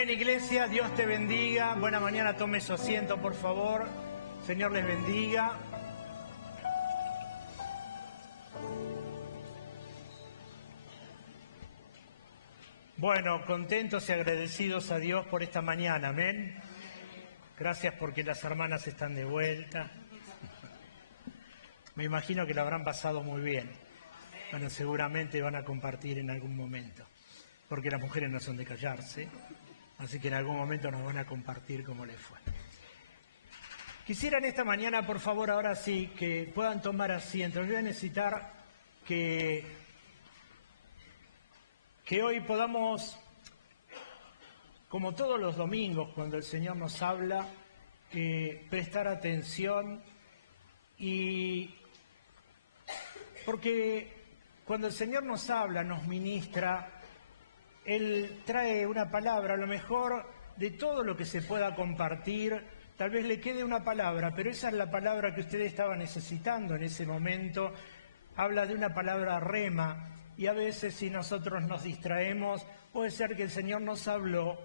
Amén, iglesia, Dios te bendiga. Buena mañana, tome su asiento, por favor. Señor les bendiga. Bueno, contentos y agradecidos a Dios por esta mañana, amén. Gracias porque las hermanas están de vuelta. Me imagino que lo habrán pasado muy bien. Bueno, seguramente van a compartir en algún momento, porque las mujeres no son de callarse. Así que en algún momento nos van a compartir cómo les fue. Quisiera en esta mañana, por favor, ahora sí, que puedan tomar asiento. Yo voy a necesitar que hoy podamos, como todos los domingos, cuando el Señor nos habla, prestar atención y porque cuando el Señor nos habla, nos ministra, Él trae una palabra, a lo mejor de todo lo que se pueda compartir, tal vez le quede una palabra, pero esa es la palabra que usted estaba necesitando en ese momento. Habla de una palabra rema, y a veces si nosotros nos distraemos, puede ser que el Señor nos habló,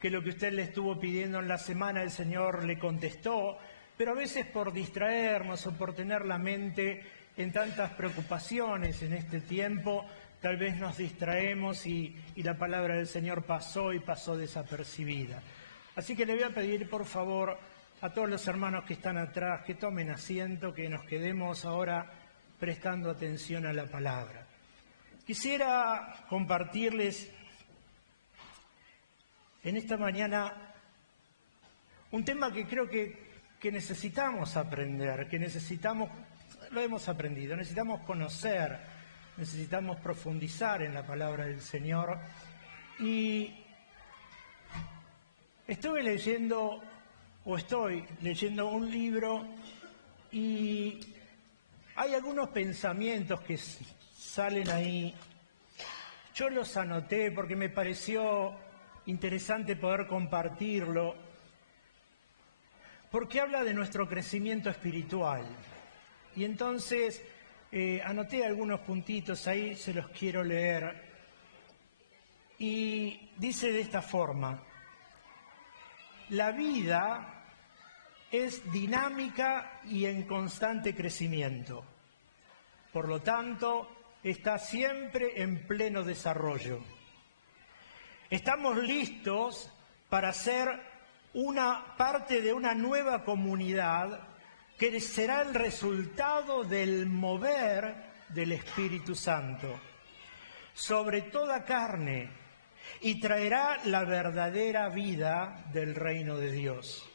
que lo que usted le estuvo pidiendo en la semana el Señor le contestó, pero a veces por distraernos o por tener la mente en tantas preocupaciones en este tiempo, tal vez nos distraemos y la palabra del Señor pasó desapercibida. Así que le voy a pedir, por favor, a todos los hermanos que están atrás, que tomen asiento, que nos quedemos ahora prestando atención a la palabra. Quisiera compartirles en esta mañana un tema que creo que necesitamos aprender, lo hemos aprendido, necesitamos conocer, necesitamos profundizar en la palabra del Señor. Y estoy leyendo un libro y hay algunos pensamientos que salen ahí. Yo los anoté porque me pareció interesante poder compartirlo, porque habla de nuestro crecimiento espiritual. Y entonces anoté algunos puntitos ahí, se los quiero leer. Y dice de esta forma: la vida es dinámica y en constante crecimiento. Por lo tanto, está siempre en pleno desarrollo. Estamos listos para ser una parte de una nueva comunidad que será el resultado del mover del Espíritu Santo sobre toda carne y traerá la verdadera vida del reino de Dios.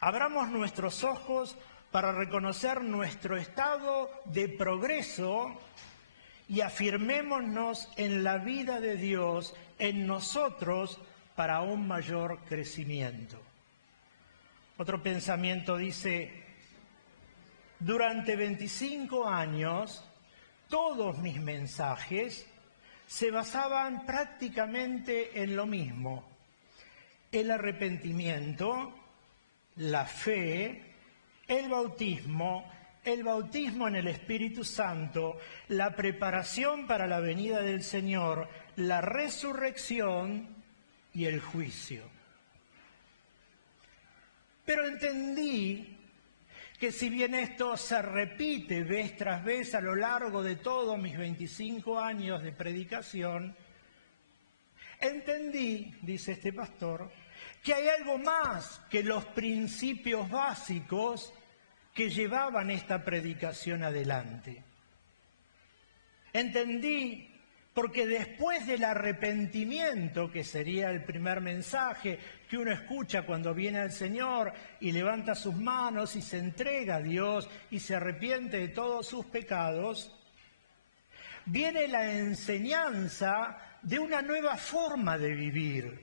Abramos nuestros ojos para reconocer nuestro estado de progreso y afirmémonos en la vida de Dios en nosotros para un mayor crecimiento. Otro pensamiento dice: durante 25 años todos mis mensajes se basaban prácticamente en lo mismo: el arrepentimiento, la fe, el bautismo en el Espíritu Santo, la preparación para la venida del Señor, la resurrección y el juicio. Pero entendí que si bien esto se repite vez tras vez a lo largo de todos mis 25 años de predicación, entendí, dice este pastor, que hay algo más que los principios básicos que llevaban esta predicación adelante. Entendí porque después del arrepentimiento, que sería el primer mensaje que uno escucha cuando viene al Señor y levanta sus manos y se entrega a Dios y se arrepiente de todos sus pecados, viene la enseñanza de una nueva forma de vivir.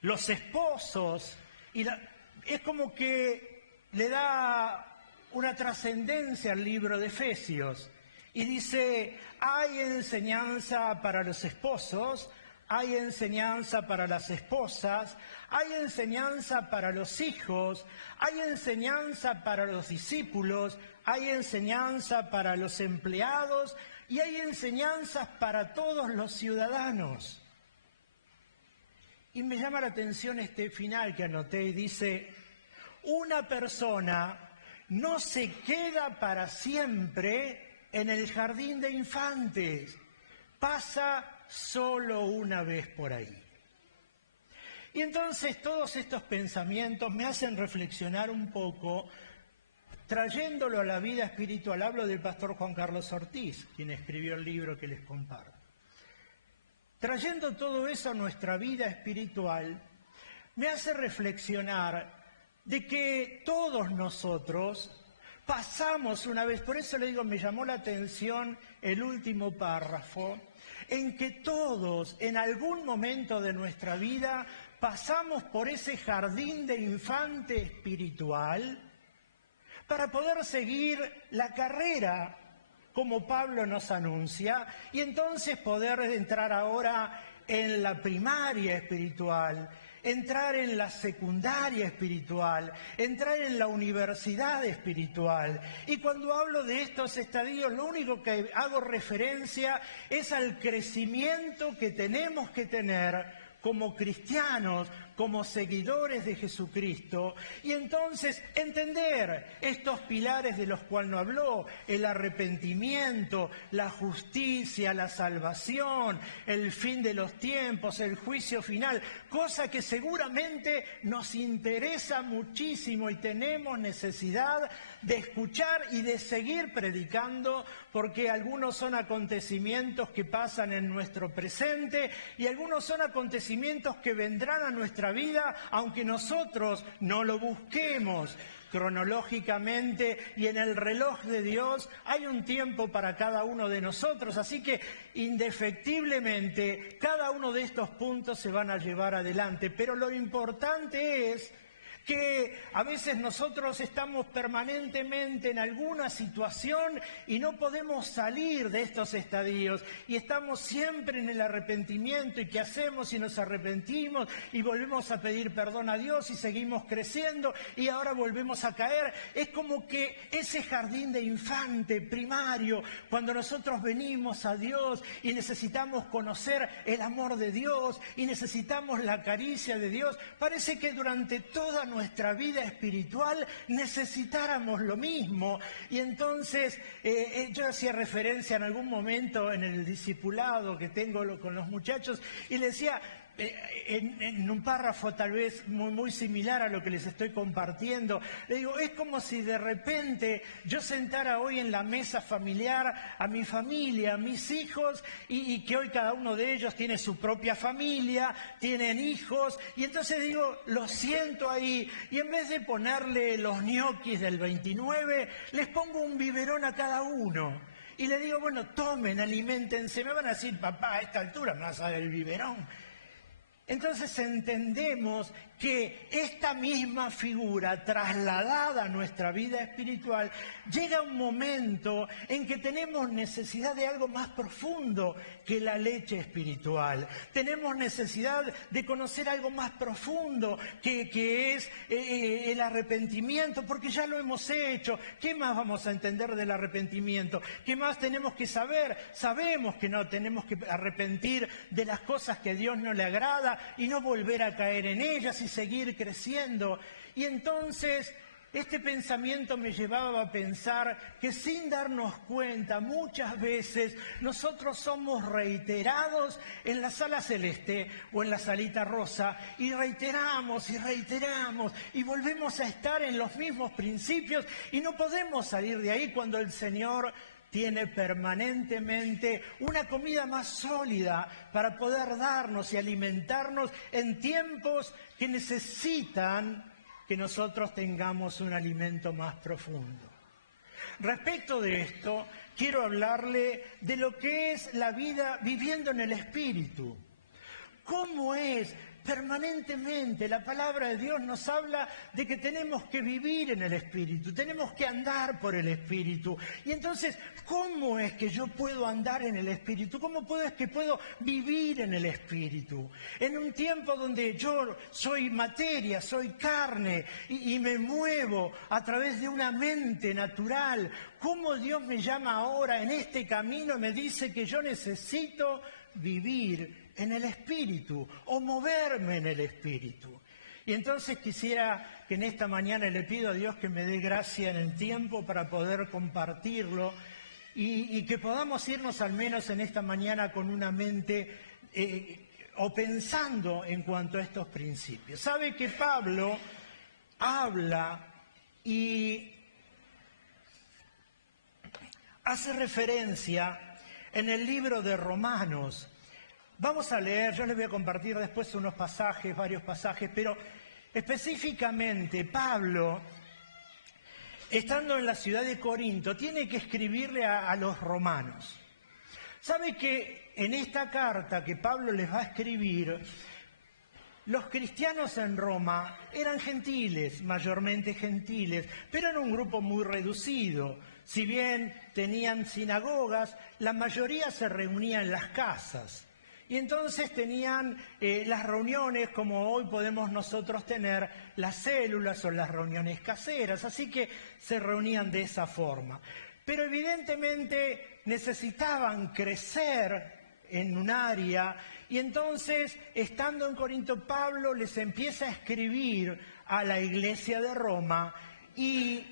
Los esposos, es como que le da una trascendencia al libro de Efesios y dice: hay enseñanza para los esposos, hay enseñanza para las esposas, hay enseñanza para los hijos, hay enseñanza para los discípulos, hay enseñanza para los empleados y hay enseñanzas para todos los ciudadanos. Y me llama la atención este final que anoté y dice, una persona no se queda para siempre en el jardín de infantes, pasa solo una vez por ahí. Y entonces todos estos pensamientos me hacen reflexionar un poco, trayéndolo a la vida espiritual. Hablo del pastor Juan Carlos Ortiz, quien escribió el libro que les comparto. Trayendo todo eso a nuestra vida espiritual, me hace reflexionar de que todos nosotros pasamos una vez, por eso le digo, me llamó la atención el último párrafo, en que todos en algún momento de nuestra vida pasamos por ese jardín de infante espiritual para poder seguir la carrera como Pablo nos anuncia, y entonces poder entrar ahora en la primaria espiritual, entrar en la secundaria espiritual, entrar en la universidad espiritual. Y cuando hablo de estos estadios, lo único que hago referencia es al crecimiento que tenemos que tener como cristianos, como seguidores de Jesucristo, y entonces entender estos pilares de los cuales nos habló, el arrepentimiento, la justicia, la salvación, el fin de los tiempos, el juicio final, cosa que seguramente nos interesa muchísimo y tenemos necesidad de escuchar y de seguir predicando, porque algunos son acontecimientos que pasan en nuestro presente y algunos son acontecimientos que vendrán a nuestra vida, aunque nosotros no lo busquemos. Cronológicamente y en el reloj de Dios hay un tiempo para cada uno de nosotros, así que indefectiblemente cada uno de estos puntos se van a llevar adelante, pero lo importante es que a veces nosotros estamos permanentemente en alguna situación y no podemos salir de estos estadios y estamos siempre en el arrepentimiento. ¿Y qué hacemos si nos arrepentimos y volvemos a pedir perdón a Dios y seguimos creciendo y ahora volvemos a caer? Es como que ese jardín de infante primario, cuando nosotros venimos a Dios y necesitamos conocer el amor de Dios y necesitamos la caricia de Dios, parece que durante toda nuestra vida espiritual necesitáramos lo mismo. Y entonces yo hacía referencia en algún momento en el discipulado que tengo con los muchachos y le decía, en un párrafo tal vez muy similar a lo que les estoy compartiendo, le digo, es como si de repente yo sentara hoy en la mesa familiar a mi familia, a mis hijos, y que hoy cada uno de ellos tiene su propia familia, tienen hijos, y entonces digo, los siento ahí, y en vez de ponerle los ñoquis del 29, les pongo un biberón a cada uno. Y le digo, bueno, tomen, aliméntense. Me van a decir, papá, a esta altura me vas a dar el biberón. Entonces entendemos que esta misma figura trasladada a nuestra vida espiritual, llega un momento en que tenemos necesidad de algo más profundo que la leche espiritual. Tenemos necesidad de conocer algo más profundo que es el arrepentimiento, porque ya lo hemos hecho. ¿Qué más vamos a entender del arrepentimiento? ¿Qué más tenemos que saber? Sabemos que no tenemos que arrepentir de las cosas que a Dios no le agrada y no volver a caer en ellas y seguir creciendo. Y entonces este pensamiento me llevaba a pensar que sin darnos cuenta muchas veces nosotros somos reiterados en la sala celeste o en la salita rosa y reiteramos y volvemos a estar en los mismos principios y no podemos salir de ahí cuando el Señor tiene permanentemente una comida más sólida para poder darnos y alimentarnos en tiempos que necesitan que nosotros tengamos un alimento más profundo. Respecto de esto, quiero hablarle de lo que es la vida viviendo en el Espíritu. ¿Cómo es? Permanentemente la palabra de Dios nos habla de que tenemos que vivir en el Espíritu, tenemos que andar por el Espíritu. Y entonces, ¿cómo es que yo puedo andar en el Espíritu? ¿Cómo es que puedo vivir en el Espíritu? En un tiempo donde yo soy materia, soy carne y me muevo a través de una mente natural, ¿cómo Dios me llama ahora en este camino y me dice que yo necesito vivir en el Espíritu o moverme en el Espíritu. Y entonces quisiera que en esta mañana le pido a Dios que me dé gracia en el tiempo para poder compartirlo y que podamos irnos al menos en esta mañana con una mente o pensando en cuanto a estos principios. Sabe que Pablo habla y hace referencia en el libro de Romanos. Vamos a leer, yo les voy a compartir después unos pasajes, varios pasajes, pero específicamente Pablo, estando en la ciudad de Corinto, tiene que escribirle a los romanos. ¿Sabe que en esta carta que Pablo les va a escribir, los cristianos en Roma eran gentiles, mayormente gentiles, pero eran un grupo muy reducido? Si bien tenían sinagogas, la mayoría se reunía en las casas. Y entonces tenían las reuniones como hoy podemos nosotros tener las células o las reuniones caseras, así que se reunían de esa forma. Pero evidentemente necesitaban crecer en un área y entonces, estando en Corinto, Pablo les empieza a escribir a la iglesia de Roma y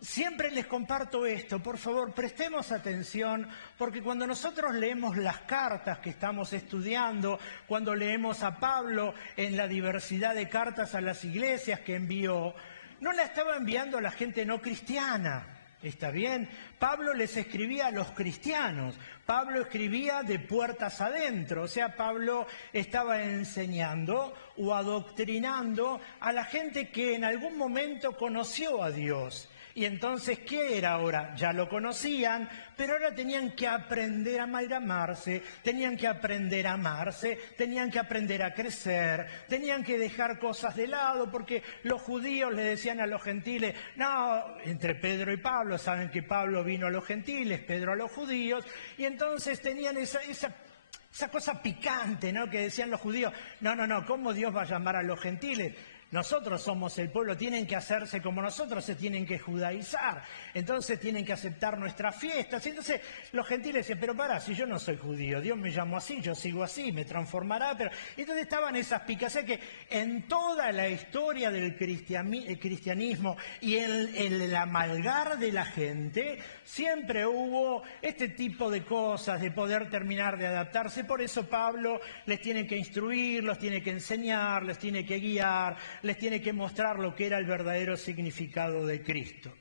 siempre les comparto esto, por favor, prestemos atención, porque cuando nosotros leemos las cartas que estamos estudiando, cuando leemos a Pablo en la diversidad de cartas a las iglesias que envió, no la estaba enviando a la gente no cristiana, ¿está bien? Pablo les escribía a los cristianos, Pablo escribía de puertas adentro, o sea, Pablo estaba enseñando o adoctrinando a la gente que en algún momento conoció a Dios. Y entonces, ¿qué era ahora? Ya lo conocían, pero ahora tenían que aprender a amalgamarse, tenían que aprender a amarse, tenían que aprender a crecer, tenían que dejar cosas de lado, porque los judíos le decían a los gentiles, no, entre Pedro y Pablo, saben que Pablo vino a los gentiles, Pedro a los judíos, y entonces tenían esa cosa picante, ¿no? Que decían los judíos, no, ¿cómo Dios va a llamar a los gentiles? Nosotros somos el pueblo, tienen que hacerse como nosotros, se tienen que judaizar, entonces tienen que aceptar nuestras fiestas. Y entonces los gentiles decían, pero pará, si yo no soy judío, Dios me llamó así, yo sigo así, me transformará. Pero entonces estaban esas picas, o sea que en toda la historia del cristianismo y en el amalgar de la gente, siempre hubo este tipo de cosas, de poder terminar de adaptarse. Por eso Pablo les tiene que instruir, los tiene que enseñar, les tiene que guiar, les tiene que mostrar lo que era el verdadero significado de Cristo.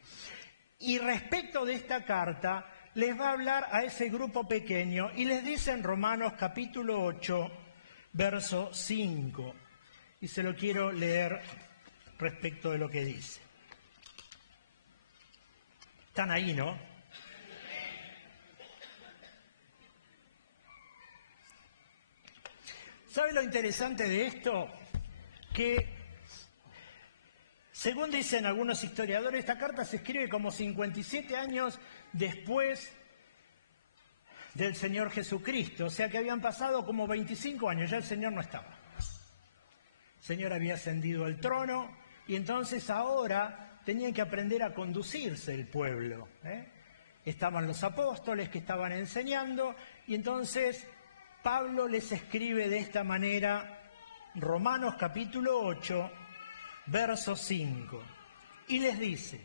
Y respecto de esta carta, les va a hablar a ese grupo pequeño y les dice en Romanos capítulo 8, verso 5. Y se lo quiero leer respecto de lo que dice. ¿Están ahí, no? ¿Sabe lo interesante de esto? Que según dicen algunos historiadores, esta carta se escribe como 57 años después del Señor Jesucristo, o sea que habían pasado como 25 años, ya el Señor no estaba. El Señor había ascendido al trono y entonces ahora tenían que aprender a conducirse el pueblo. Estaban los apóstoles que estaban enseñando y entonces Pablo les escribe de esta manera, Romanos capítulo 8, verso 5, y les dice,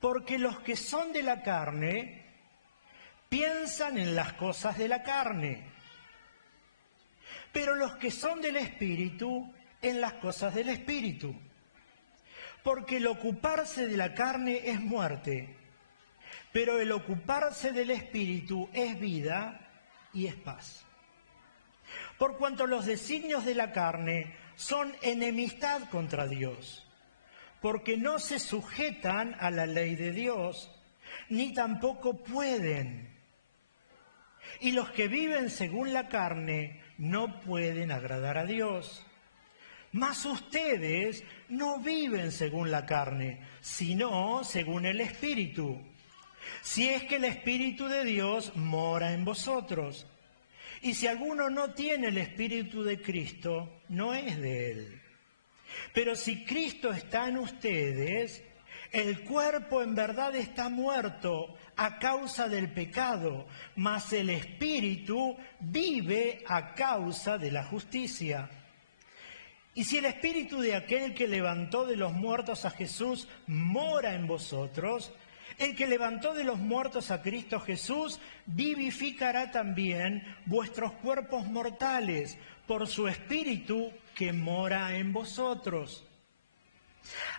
porque los que son de la carne piensan en las cosas de la carne, pero los que son del Espíritu en las cosas del Espíritu, porque el ocuparse de la carne es muerte, pero el ocuparse del Espíritu es vida y es paz. Por cuanto los designios de la carne son enemistad contra Dios, porque no se sujetan a la ley de Dios, ni tampoco pueden. Y los que viven según la carne no pueden agradar a Dios. Mas ustedes no viven según la carne, sino según el Espíritu. Si es que el Espíritu de Dios mora en vosotros. Y si alguno no tiene el Espíritu de Cristo, no es de él. Pero si Cristo está en ustedes, El cuerpo en verdad está muerto a causa del pecado, mas el espíritu vive a causa de la justicia. Y si el espíritu de aquel que levantó de los muertos a Jesús mora en vosotros, el que levantó de los muertos a Cristo Jesús vivificará también vuestros cuerpos mortales por su espíritu que mora en vosotros.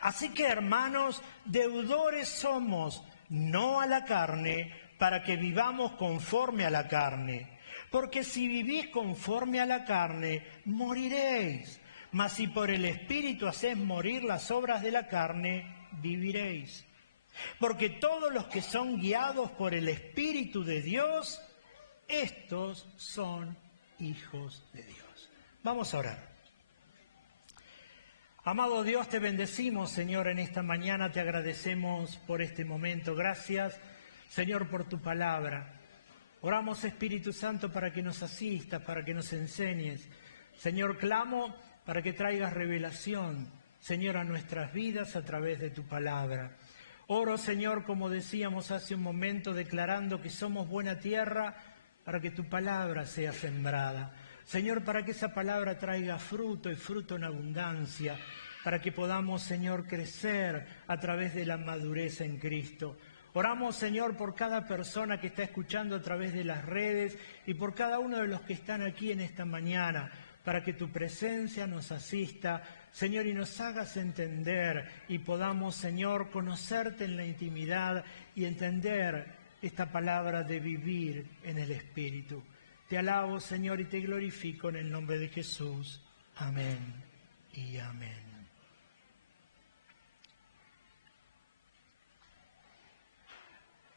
Así que, hermanos, deudores somos, no a la carne, para que vivamos conforme a la carne. Porque si vivís conforme a la carne, moriréis. Mas si por el Espíritu hacéis morir las obras de la carne, viviréis. Porque todos los que son guiados por el Espíritu de Dios, estos son hijos de Dios. Vamos a orar. Amado Dios, te bendecimos, Señor, en esta mañana. Te agradecemos por este momento. Gracias, Señor, por tu palabra. Oramos, Espíritu Santo, para que nos asistas, para que nos enseñes. Señor, clamo para que traigas revelación, Señor, a nuestras vidas a través de tu palabra. Oro, Señor, como decíamos hace un momento, declarando que somos buena tierra para que tu palabra sea sembrada. Señor, para que esa palabra traiga fruto y fruto en abundancia, para que podamos, Señor, crecer a través de la madurez en Cristo. Oramos, Señor, por cada persona que está escuchando a través de las redes y por cada uno de los que están aquí en esta mañana, para que tu presencia nos asista, Señor, y nos hagas entender y podamos, Señor, conocerte en la intimidad y entender esta palabra de vivir en el Espíritu. Te alabo, Señor, y te glorifico en el nombre de Jesús. Amén y amén.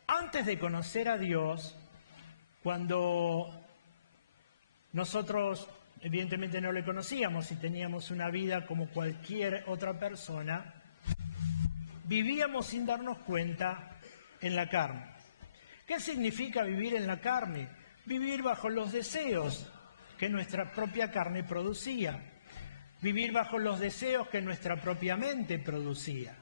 Antes de conocer a Dios, cuando nosotros evidentemente no le conocíamos y teníamos una vida como cualquier otra persona, vivíamos sin darnos cuenta en la carne. ¿Qué significa vivir en la carne? Vivir bajo los deseos que nuestra propia carne producía. Vivir bajo los deseos que nuestra propia mente producía.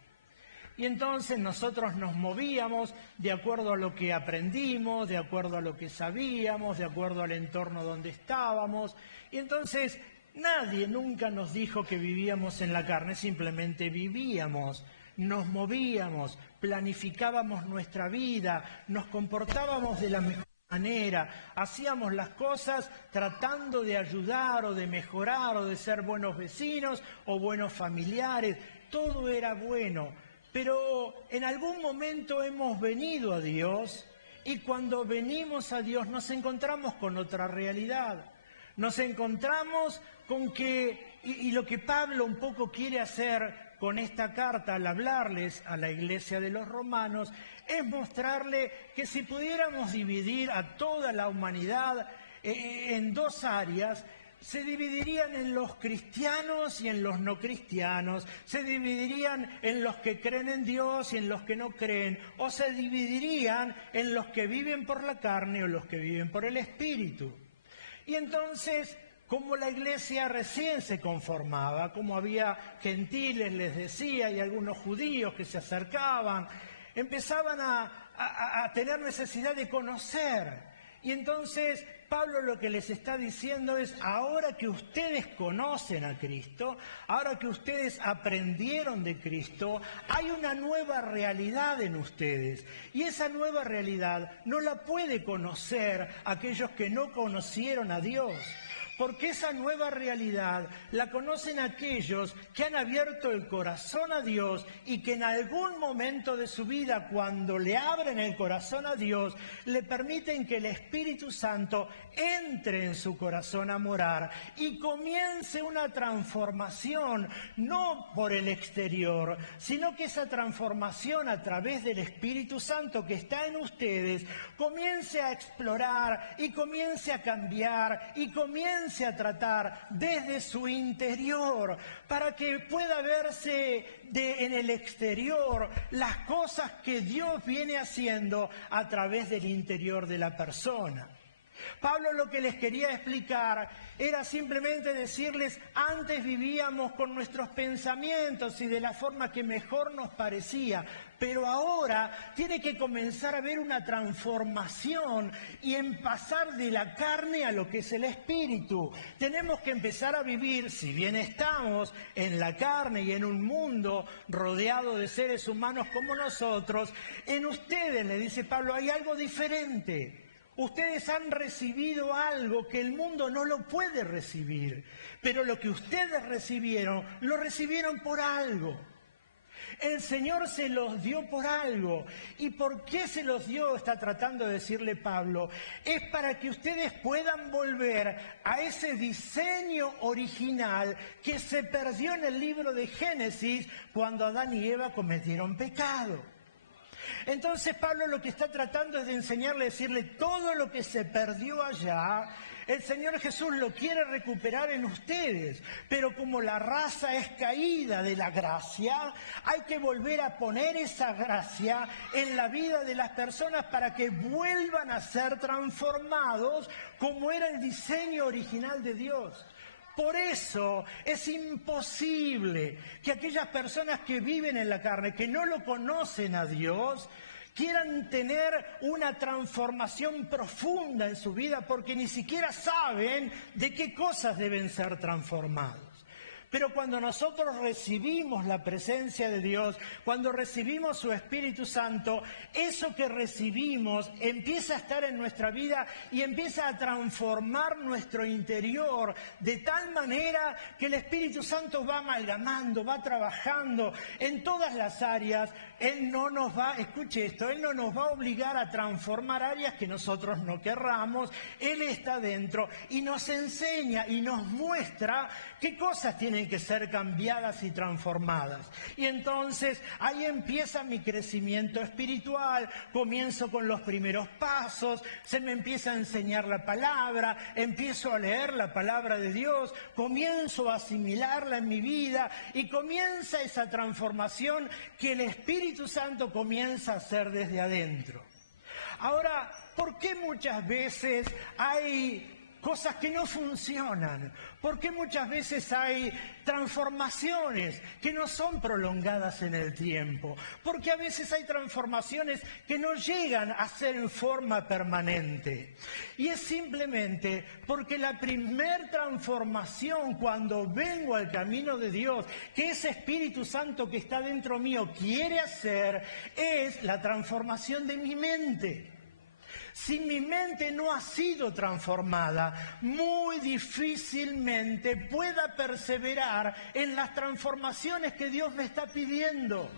Y entonces nosotros nos movíamos de acuerdo a lo que aprendimos, de acuerdo a lo que sabíamos, de acuerdo al entorno donde estábamos. Y entonces nadie nunca nos dijo que vivíamos en la carne, simplemente vivíamos, nos movíamos, planificábamos nuestra vida, nos comportábamos de la mejor manera, hacíamos las cosas tratando de ayudar o de mejorar o de ser buenos vecinos o buenos familiares. Todo era bueno. Pero en algún momento hemos venido a Dios y cuando venimos a Dios nos encontramos con otra realidad. Nos encontramos con que, y lo que Pablo un poco quiere hacer con esta carta al hablarles a la iglesia de los romanos, es mostrarle que si pudiéramos dividir a toda la humanidad en dos áreas, se dividirían en los cristianos y en los no cristianos, se dividirían en los que creen en Dios y en los que no creen, o se dividirían en los que viven por la carne o los que viven por el Espíritu. Y entonces, como la iglesia recién se conformaba, como había gentiles, les decía, y algunos judíos que se acercaban, empezaban a tener necesidad de conocer. Y entonces Pablo lo que les está diciendo es, ahora que ustedes conocen a Cristo, ahora que ustedes aprendieron de Cristo, hay una nueva realidad en ustedes. Y esa nueva realidad no la puede conocer aquellos que no conocieron a Dios. Porque esa nueva realidad la conocen aquellos que han abierto el corazón a Dios y que en algún momento de su vida, cuando le abren el corazón a Dios, le permiten que el Espíritu Santo entre en su corazón a morar y comience una transformación, no por el exterior, sino que esa transformación a través del Espíritu Santo que está en ustedes comience a explorar y comience a cambiar y comience a tratar desde su interior para que pueda verse en el exterior las cosas que Dios viene haciendo a través del interior de la persona. Pablo lo que les quería explicar era simplemente decirles, antes vivíamos con nuestros pensamientos y de la forma que mejor nos parecía, pero ahora tiene que comenzar a haber una transformación y en pasar de la carne a lo que es el espíritu. Tenemos que empezar a vivir, si bien estamos en la carne y en un mundo rodeado de seres humanos como nosotros, en ustedes, le dice Pablo, hay algo diferente. Ustedes han recibido algo que el mundo no lo puede recibir, pero lo que ustedes recibieron, lo recibieron por algo. El Señor se los dio por algo. ¿Y por qué se los dio? Está tratando de decirle Pablo. Es para que ustedes puedan volver a ese diseño original que se perdió en el libro de Génesis cuando Adán y Eva cometieron pecado. Entonces Pablo lo que está tratando es de enseñarle, decirle todo lo que se perdió allá, el Señor Jesús lo quiere recuperar en ustedes, pero como la raza es caída de la gracia, hay que volver a poner esa gracia en la vida de las personas para que vuelvan a ser transformados como era el diseño original de Dios. Por eso es imposible que aquellas personas que viven en la carne, que no lo conocen a Dios, quieran tener una transformación profunda en su vida porque ni siquiera saben de qué cosas deben ser transformados. Pero cuando nosotros recibimos la presencia de Dios, cuando recibimos su Espíritu Santo, eso que recibimos empieza a estar en nuestra vida y empieza a transformar nuestro interior de tal manera que el Espíritu Santo va amalgamando, va trabajando en todas las áreas. Él no nos va, escuche esto, Él no nos va a obligar a transformar áreas que nosotros no querramos. Él está dentro y nos enseña y nos muestra qué cosas tienen que ser cambiadas y transformadas. Y entonces ahí empieza mi crecimiento espiritual, comienzo con los primeros pasos, se me empieza a enseñar la palabra, empiezo a leer la palabra de Dios, comienzo a asimilarla en mi vida y comienza esa transformación que el Espíritu Santo comienza a hacer desde adentro. Ahora, ¿por qué muchas veces hay cosas que no funcionan? ¿Por qué muchas veces hay transformaciones que no son prolongadas en el tiempo? Porque a veces hay transformaciones que no llegan a ser en forma permanente. Y es simplemente porque la primer transformación cuando vengo al camino de Dios, que ese Espíritu Santo que está dentro mío quiere hacer, es la transformación de mi mente. Si mi mente no ha sido transformada, muy difícilmente pueda perseverar en las transformaciones que Dios me está pidiendo.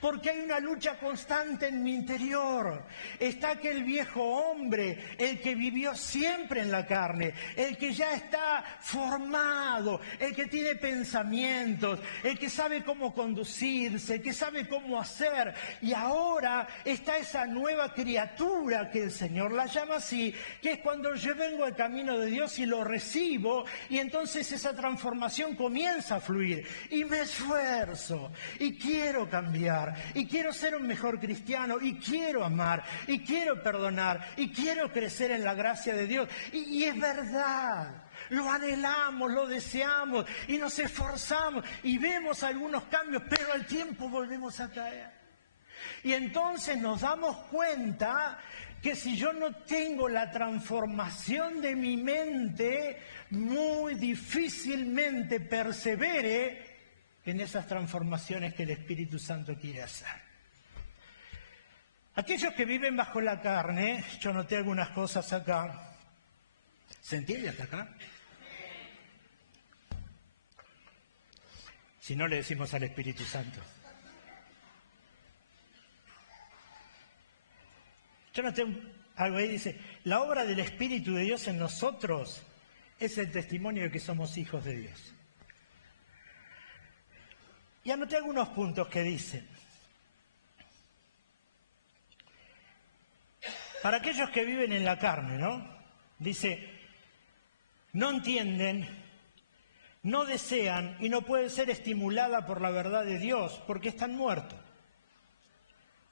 Porque hay una lucha constante en mi interior. Está aquel viejo hombre, el que vivió siempre en la carne, el que ya está formado, el que tiene pensamientos, el que sabe cómo conducirse, el que sabe cómo hacer. Y ahora está esa nueva criatura, que el Señor la llama así, que es cuando yo vengo al camino de Dios y lo recibo, y entonces esa transformación comienza a fluir. Y me esfuerzo, y quiero cambiar. Y quiero ser un mejor cristiano, y quiero amar, y quiero perdonar, y quiero crecer en la gracia de Dios. Y es verdad, lo anhelamos, lo deseamos, y nos esforzamos, y vemos algunos cambios, pero al tiempo volvemos a caer. Y entonces nos damos cuenta que si yo no tengo la transformación de mi mente, muy difícilmente persevere en esas transformaciones que el Espíritu Santo quiere hacer. Aquellos que viven bajo la carne, yo noté algunas cosas acá. ¿Se entiende hasta acá? Si no, le decimos al Espíritu Santo. Yo noté algo ahí, dice, la obra del Espíritu de Dios en nosotros es el testimonio de que somos hijos de Dios. Y anoté algunos puntos que dicen. Para aquellos que viven en la carne, ¿no? Dice, no entienden, no desean y no pueden ser estimulada por la verdad de Dios porque están muertos.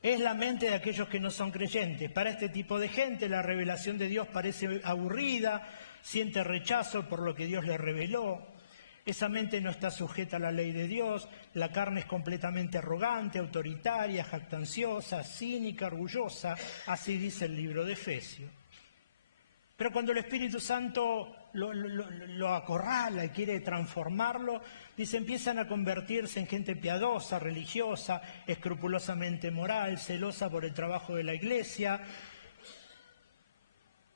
Es la mente de aquellos que no son creyentes. Para este tipo de gente la revelación de Dios parece aburrida, siente rechazo por lo que Dios le reveló. Esa mente no está sujeta a la ley de Dios, la carne es completamente arrogante, autoritaria, jactanciosa, cínica, orgullosa, así dice el libro de Efesios. Pero cuando el Espíritu Santo lo acorrala y quiere transformarlo, dice, empiezan a convertirse en gente piadosa, religiosa, escrupulosamente moral, celosa por el trabajo de la iglesia,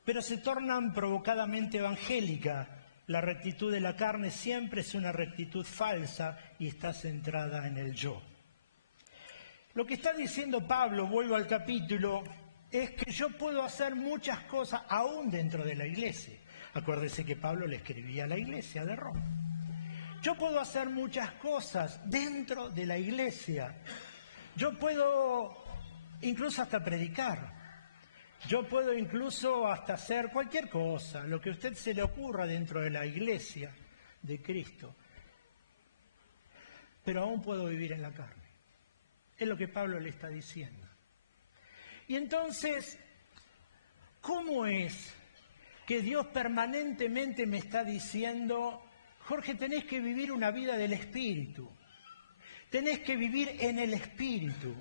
pero se tornan provocadamente evangélica. La rectitud de la carne siempre es una rectitud falsa y está centrada en el yo. Lo que está diciendo Pablo, vuelvo al capítulo, es que yo puedo hacer muchas cosas aún dentro de la iglesia. Acuérdese que Pablo le escribía a la iglesia de Roma. Yo puedo hacer muchas cosas dentro de la iglesia. Yo puedo incluso hasta predicar. Yo puedo incluso hasta hacer cualquier cosa, lo que a usted se le ocurra dentro de la iglesia de Cristo. Pero aún puedo vivir en la carne. Es lo que Pablo le está diciendo. Y entonces, ¿cómo es que Dios permanentemente me está diciendo, Jorge, tenés que vivir una vida del Espíritu? Tenés que vivir en el Espíritu.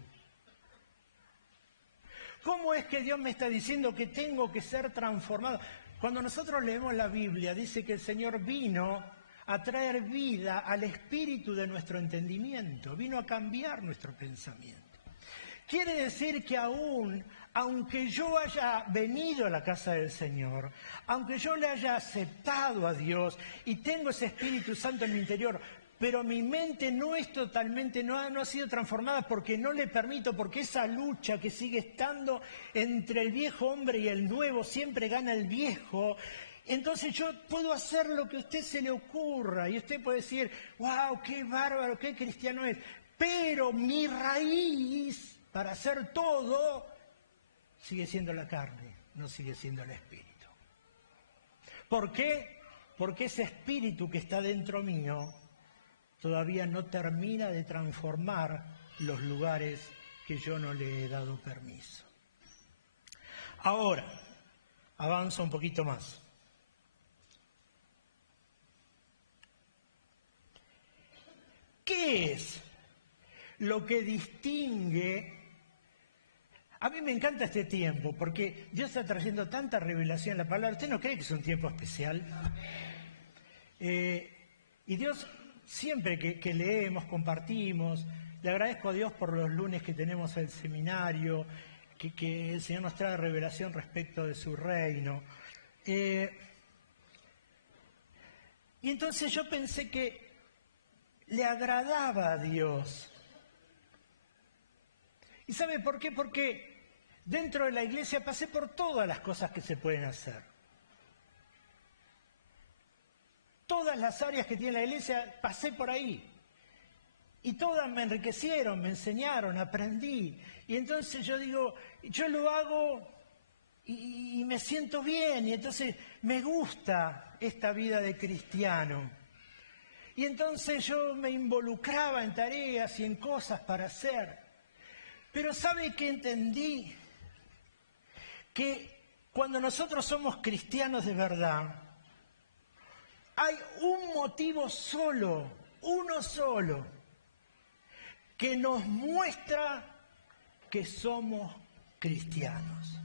¿Cómo es que Dios me está diciendo que tengo que ser transformado? Cuando nosotros leemos la Biblia, dice que el Señor vino a traer vida al espíritu de nuestro entendimiento, vino a cambiar nuestro pensamiento. Quiere decir que aunque yo haya venido a la casa del Señor, aunque yo le haya aceptado a Dios y tengo ese Espíritu Santo en mi interior, pero mi mente no es totalmente, no ha sido transformada porque no le permito, porque esa lucha que sigue estando entre el viejo hombre y el nuevo, siempre gana el viejo. Entonces yo puedo hacer lo que a usted se le ocurra y usted puede decir, wow, qué bárbaro, qué cristiano es, pero mi raíz para hacer todo sigue siendo la carne, no sigue siendo el espíritu. ¿Por qué? Porque ese espíritu que está dentro mío todavía no termina de transformar los lugares que yo no le he dado permiso. Ahora, avanzo un poquito más. ¿Qué es lo que distingue? A mí me encanta este tiempo, porque Dios está trayendo tanta revelación en la palabra. ¿Usted no cree que es un tiempo especial? Y Dios, siempre que leemos, compartimos, le agradezco a Dios por los lunes que tenemos el seminario, que el Señor nos trae revelación respecto de su reino. Y entonces yo pensé que le agradaba a Dios. ¿Y sabe por qué? Porque dentro de la iglesia pasé por todas las cosas que se pueden hacer. Todas las áreas que tiene la iglesia pasé por ahí. Y todas me enriquecieron, me enseñaron, aprendí. Y entonces yo digo, yo lo hago y me siento bien. Y entonces me gusta esta vida de cristiano. Y entonces yo me involucraba en tareas y en cosas para hacer. Pero ¿sabe qué entendí? Que cuando nosotros somos cristianos de verdad, hay un motivo solo, uno solo, que nos muestra que somos cristianos.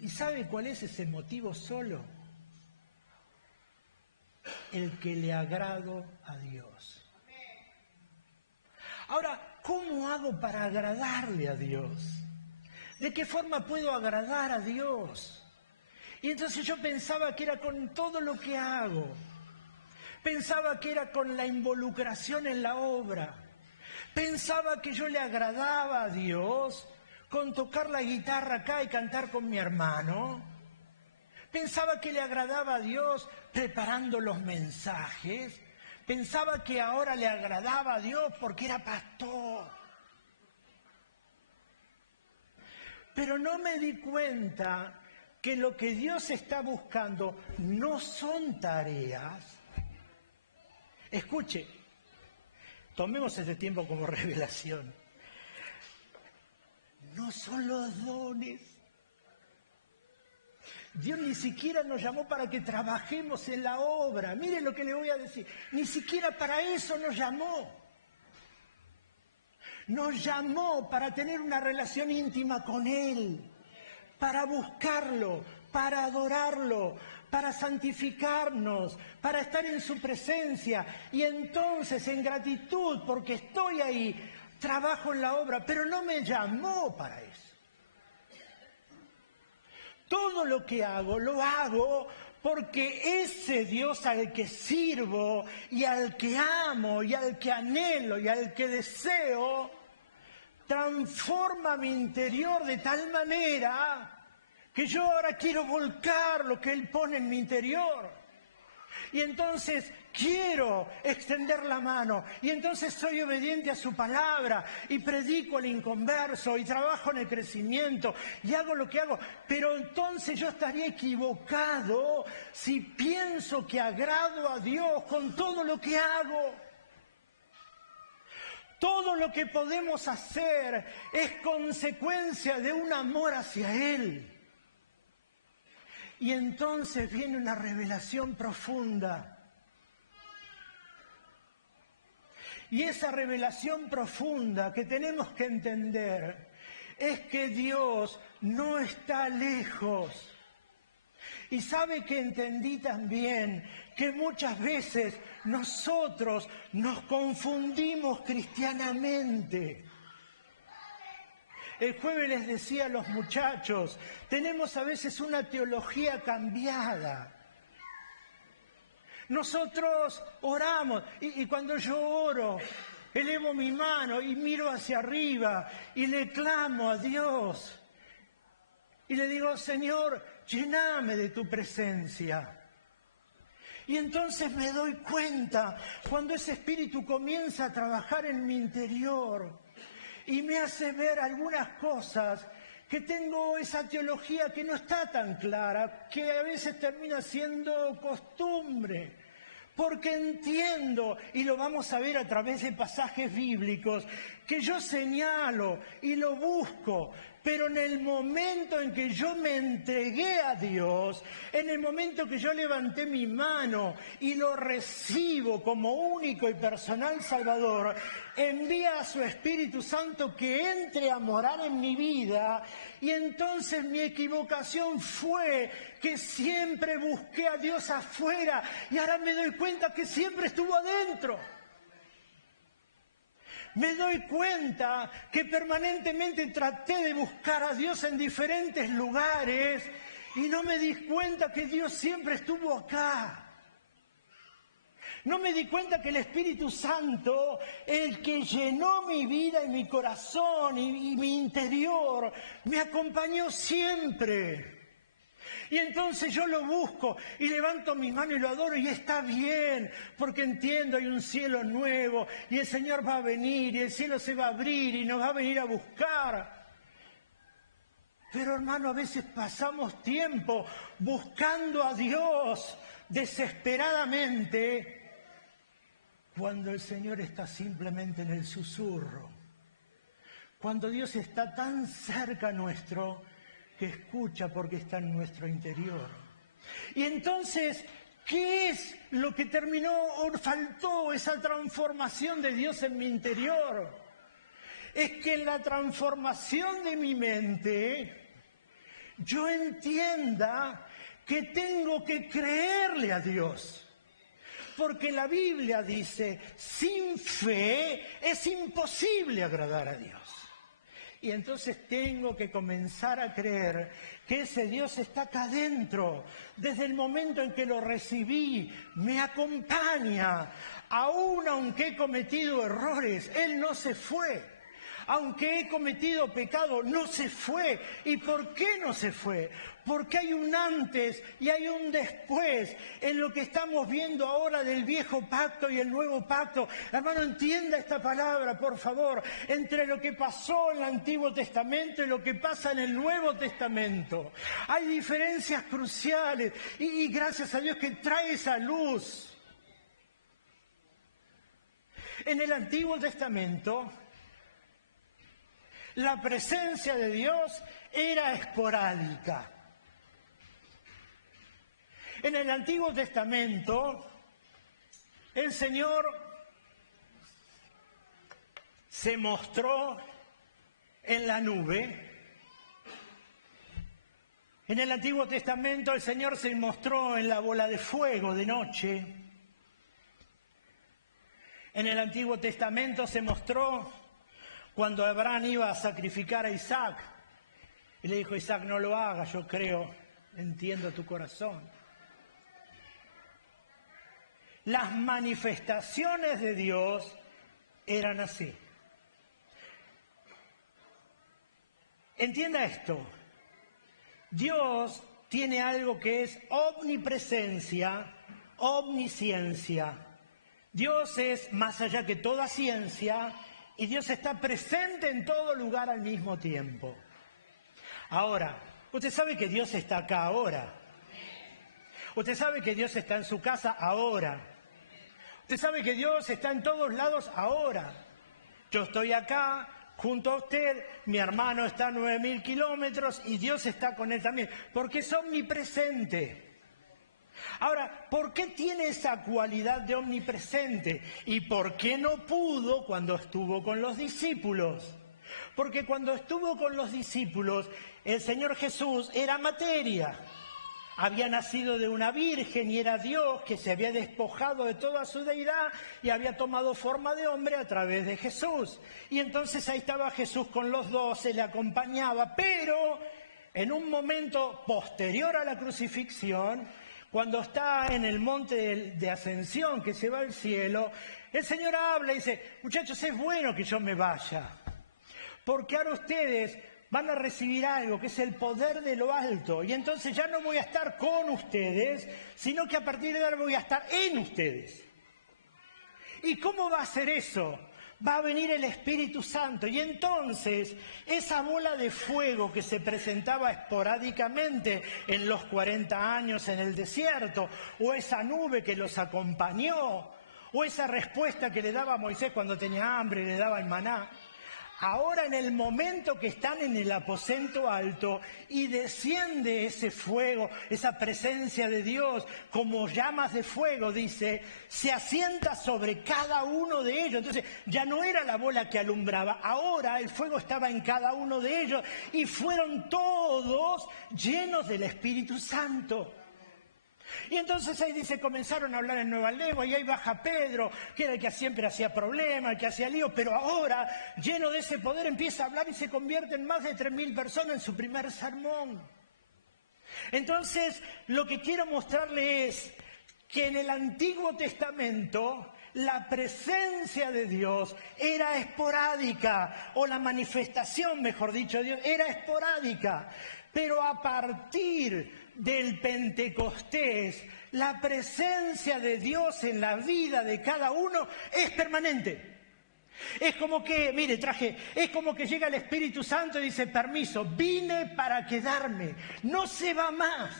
¿Y sabe cuál es ese motivo solo? El que le agrado a Dios. Ahora, ¿cómo hago para agradarle a Dios? ¿De qué forma puedo agradar a Dios? Y entonces yo pensaba que era con todo lo que hago. Pensaba que era con la involucración en la obra. Pensaba que yo le agradaba a Dios con tocar la guitarra acá y cantar con mi hermano. Pensaba que le agradaba a Dios preparando los mensajes. Pensaba que ahora le agradaba a Dios porque era pastor. Pero no me di cuenta que lo que Dios está buscando no son tareas. Escuche, tomemos este tiempo como revelación. no son los dones. Dios ni siquiera nos llamó para que trabajemos en la obra. Miren lo que le voy a decir. Ni siquiera para eso nos llamó. Nos llamó para tener una relación íntima con Él, para buscarlo, para adorarlo, para santificarnos, para estar en su presencia. Y entonces, en gratitud, porque estoy ahí, trabajo en la obra, pero no me llamó para eso. Todo lo que hago, lo hago porque ese Dios al que sirvo y al que amo y al que anhelo y al que deseo, transforma mi interior de tal manera que yo ahora quiero volcar lo que Él pone en mi interior. Y entonces quiero extender la mano, y entonces soy obediente a su palabra, y predico al inconverso, y trabajo en el crecimiento, y hago lo que hago. Pero entonces yo estaría equivocado si pienso que agrado a Dios con todo lo que hago. Todo lo que podemos hacer es consecuencia de un amor hacia Él. Y entonces viene una revelación profunda. Y esa revelación profunda que tenemos que entender es que Dios no está lejos. Y sabe que entendí también que muchas veces nosotros nos confundimos cristianamente. El jueves les decía a los muchachos, tenemos a veces una teología cambiada. Nosotros oramos y cuando yo oro, elevo mi mano y miro hacia arriba y le clamo a Dios. Y le digo, Señor, lléname de tu presencia. Y entonces me doy cuenta cuando ese espíritu comienza a trabajar en mi interior y me hace ver algunas cosas que tengo esa teología que no está tan clara, que a veces termina siendo costumbre, porque entiendo, y lo vamos a ver a través de pasajes bíblicos, que yo señalo y lo busco, pero en el momento en que yo me entregué a Dios, en el momento que yo levanté mi mano y lo recibo como único y personal Salvador, envía a su Espíritu Santo que entre a morar en mi vida, y entonces mi equivocación fue que siempre busqué a Dios afuera y ahora me doy cuenta que siempre estuvo adentro. Me doy cuenta que permanentemente traté de buscar a Dios en diferentes lugares y no me di cuenta que Dios siempre estuvo acá. No me di cuenta que el Espíritu Santo, el que llenó mi vida y mi corazón y mi interior, me acompañó siempre. Y entonces yo lo busco y levanto mi mano y lo adoro y está bien, porque entiendo, hay un cielo nuevo y el Señor va a venir y el cielo se va a abrir y nos va a venir a buscar. Pero hermano, a veces pasamos tiempo buscando a Dios desesperadamente cuando el Señor está simplemente en el susurro. Cuando Dios está tan cerca nuestro que escucha porque está en nuestro interior. Y entonces, ¿qué es lo que terminó o faltó esa transformación de Dios en mi interior? Es que en la transformación de mi mente, yo entienda que tengo que creerle a Dios. Porque la Biblia dice, sin fe es imposible agradar a Dios. Y entonces tengo que comenzar a creer que ese Dios está acá adentro. Desde el momento en que lo recibí, me acompaña. Aún aunque he cometido errores, Él no se fue. Aunque he cometido pecado, no se fue. ¿Y por qué no se fue? Porque hay un antes y hay un después en lo que estamos viendo ahora del viejo pacto y el nuevo pacto. Hermano, entienda esta palabra, por favor. Entre lo que pasó en el Antiguo Testamento y lo que pasa en el Nuevo Testamento. Hay diferencias cruciales y gracias a Dios que trae esa luz. En el Antiguo Testamento, La presencia de Dios era esporádica. En el Antiguo Testamento, el Señor se mostró en la nube. En el Antiguo Testamento el Señor se mostró en la bola de fuego de noche. En el Antiguo Testamento se mostró cuando Abraham iba a sacrificar a Isaac. Y le dijo: Isaac, no lo hagas, yo creo, entiendo tu corazón. Las manifestaciones de Dios eran así. Entienda esto. Dios tiene algo que es omnipresencia, omnisciencia. Dios es más allá que toda ciencia y Dios está presente en todo lugar al mismo tiempo. Ahora, usted sabe que Dios está acá ahora. Usted sabe que Dios está en su casa ahora. Usted sabe que Dios está en todos lados ahora. Yo estoy acá junto a usted, mi hermano está a 9.000 kilómetros y Dios está con él también, porque es omnipresente. Ahora, ¿por qué tiene esa cualidad de omnipresente? ¿Y por qué no pudo cuando estuvo con los discípulos? Porque cuando estuvo con los discípulos, el Señor Jesús era materia. Había nacido de una virgen y era Dios que se había despojado de toda su deidad y había tomado forma de hombre a través de Jesús. Y entonces ahí estaba Jesús con los 12, le acompañaba, pero en un momento posterior a la crucifixión, cuando está en el monte de ascensión que se va al cielo, el Señor habla y dice: muchachos, es bueno que yo me vaya, porque ahora ustedes van a recibir algo que es el poder de lo alto. Y entonces ya no voy a estar con ustedes, sino que a partir de ahora voy a estar en ustedes. ¿Y cómo va a ser eso? Va a venir el Espíritu Santo. Y entonces esa bola de fuego que se presentaba esporádicamente en los 40 años en el desierto, o esa nube que los acompañó, o esa respuesta que le daba a Moisés cuando tenía hambre, le daba el maná. Ahora en el momento que están en el aposento alto y desciende ese fuego, esa presencia de Dios como llamas de fuego, dice, se asienta sobre cada uno de ellos. Entonces ya no era la bola que alumbraba, ahora el fuego estaba en cada uno de ellos y fueron todos llenos del Espíritu Santo. Y entonces ahí dice, comenzaron a hablar en nueva lengua y ahí baja Pedro, que era el que siempre hacía problemas, el que hacía lío, pero ahora, lleno de ese poder, empieza a hablar y se convierte en más de 3.000 personas en su primer sermón. Entonces, lo que quiero mostrarle es que en el Antiguo Testamento la presencia de Dios era esporádica, o la manifestación, mejor dicho, de Dios era esporádica, pero a partir del Pentecostés, la presencia de Dios en la vida de cada uno es permanente. Es como que, mire, es como que llega el Espíritu Santo y dice, permiso, vine para quedarme, no se va más,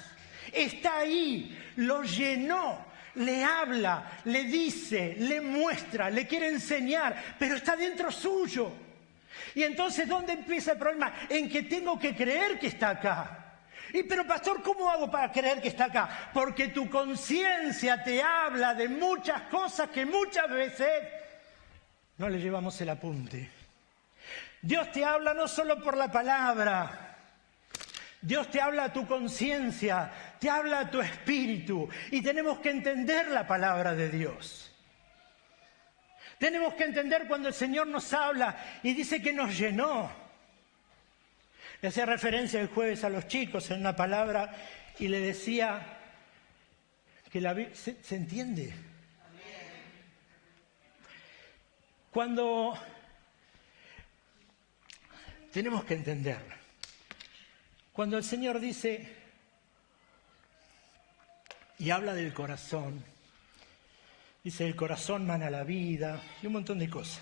está ahí, lo llenó, le habla, le dice, le muestra, le quiere enseñar, pero está dentro suyo. Y entonces, ¿dónde empieza el problema? En que tengo que creer que está acá. Pero pastor, ¿cómo hago para creer que está acá? Porque tu conciencia te habla de muchas cosas que muchas veces no le llevamos el apunte. Dios te habla no solo por la palabra, Dios te habla a tu conciencia, te habla a tu espíritu y tenemos que entender la palabra de Dios. Tenemos que entender cuando el Señor nos habla y dice que nos llenó. Le hacía referencia el jueves a los chicos en una palabra y le decía que la Biblia... ¿Se entiende? Cuando tenemos que entender, cuando el Señor dice y habla del corazón, dice el corazón mana la vida y un montón de cosas.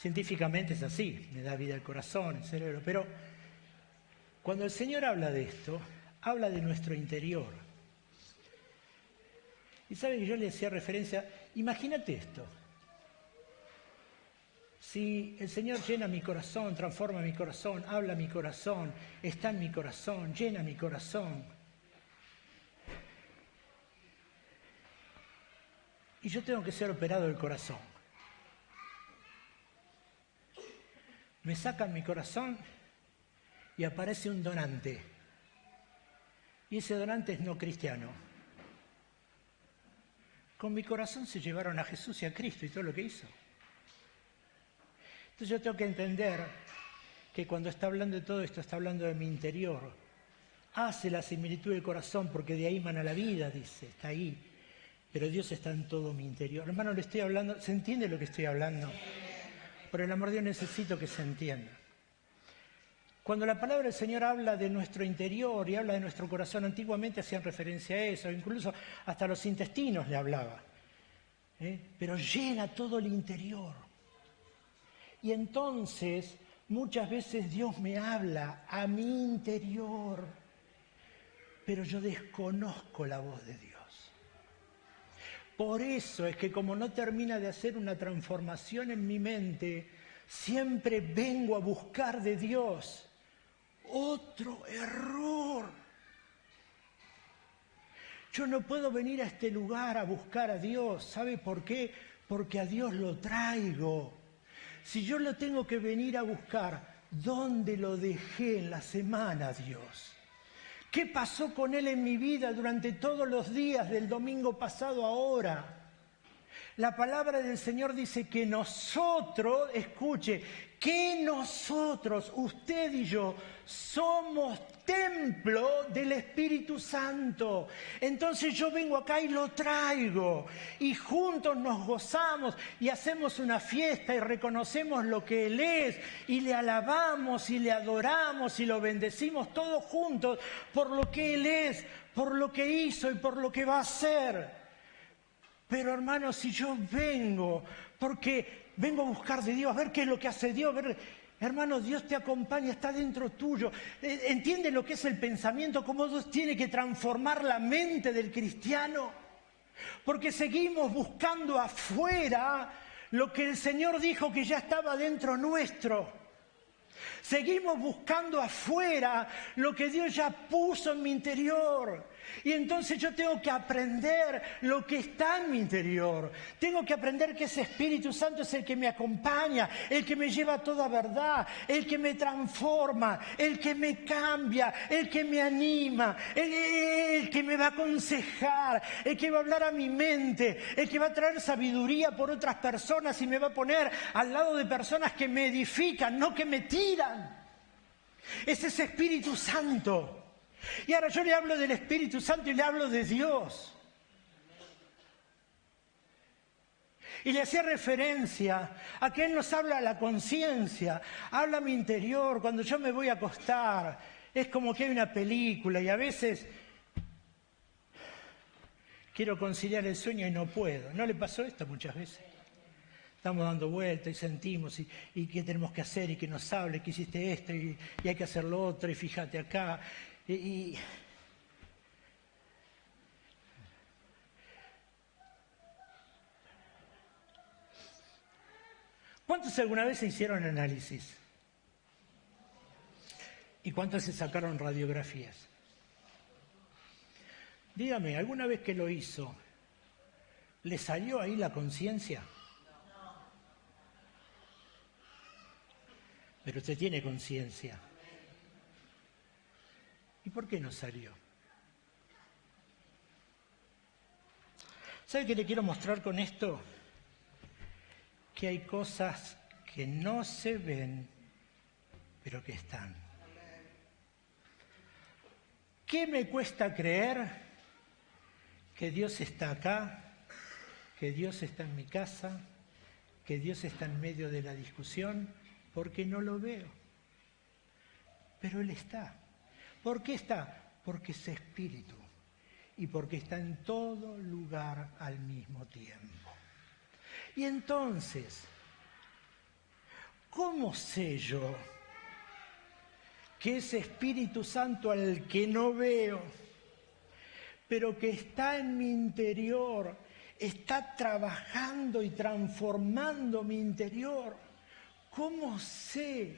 Científicamente es así, le da vida al corazón, el cerebro, pero cuando el Señor habla de esto, habla de nuestro interior. Y sabe que yo le hacía referencia, imagínate esto, Si el Señor llena mi corazón, transforma mi corazón, habla mi corazón, está en mi corazón, llena mi corazón. Y yo tengo que ser operado del corazón. Me sacan mi corazón y aparece un donante. Y ese donante es no cristiano. Con mi corazón se llevaron a Jesús y a Cristo y todo lo que hizo. Entonces yo tengo que entender que cuando está hablando de todo esto, está hablando de mi interior. Hace la similitud del corazón porque de ahí mana la vida, dice, está ahí. Pero Dios está en todo mi interior. Hermano, le estoy hablando, ¿se entiende lo que estoy hablando? Por el amor de Dios necesito que se entienda. Cuando la palabra del Señor habla de nuestro interior y habla de nuestro corazón, antiguamente hacían referencia a eso, incluso hasta los intestinos le hablaba. Pero llena todo el interior. Y entonces, muchas veces Dios me habla a mi interior, pero yo desconozco la voz de Dios. Por eso es que como no termina de hacer una transformación en mi mente, siempre vengo a buscar de Dios. Otro error. Yo no puedo venir a este lugar a buscar a Dios. ¿Sabe por qué? Porque a Dios lo traigo. Si yo lo tengo que venir a buscar, ¿dónde lo dejé en la semana, Dios? ¿Qué pasó con Él en mi vida durante todos los días del domingo pasado ahora? La palabra del Señor dice que nosotros, escuche, que nosotros, usted y yo, somos templo del Espíritu Santo. Entonces yo vengo acá y lo traigo y juntos nos gozamos y hacemos una fiesta y reconocemos lo que Él es y le alabamos y le adoramos y lo bendecimos todos juntos por lo que Él es, por lo que hizo y por lo que va a hacer. Pero hermanos, si yo vengo, porque vengo a buscar de Dios, a ver qué es lo que hace Dios, hermano, Dios te acompaña, está dentro tuyo. ¿Entiende lo que es el pensamiento? Cómo Dios tiene que transformar la mente del cristiano. Porque seguimos buscando afuera lo que el Señor dijo que ya estaba dentro nuestro. Seguimos buscando afuera lo que Dios ya puso en mi interior. Y entonces yo tengo que aprender lo que está en mi interior. Tengo que aprender que ese Espíritu Santo es el que me acompaña, el que me lleva a toda verdad, el que me transforma, el que me cambia, el que me anima, el que me va a aconsejar, el que va a hablar a mi mente, el que va a traer sabiduría por otras personas y me va a poner al lado de personas que me edifican, no que me tiran. Es ese Espíritu Santo. Y ahora yo le hablo del Espíritu Santo y le hablo de Dios. Y le hacía referencia a que Él nos habla a la conciencia, habla a mi interior. Cuando yo me voy a acostar, es como que hay una película y a veces quiero conciliar el sueño y no puedo. ¿No le pasó esto muchas veces? Estamos dando vueltas y sentimos y qué tenemos que hacer y que nos hable, que hiciste esto y hay que hacer lo otro y fíjate acá. ¿Cuántos alguna vez se hicieron análisis? ¿Y cuántos se sacaron radiografías? Dígame, ¿alguna vez que lo hizo, le salió ahí la conciencia? Pero usted tiene conciencia. ¿Y por qué no salió? ¿Sabe qué le quiero mostrar con esto? Que hay cosas que no se ven, pero que están. ¿Qué me cuesta creer que Dios está acá, que Dios está en mi casa, que Dios está en medio de la discusión? Porque no lo veo. Pero Él está. ¿Por qué está? Porque es espíritu y porque está en todo lugar al mismo tiempo. Y entonces, ¿cómo sé yo que ese Espíritu Santo al que no veo, pero que está en mi interior, está trabajando y transformando mi interior? ¿Cómo sé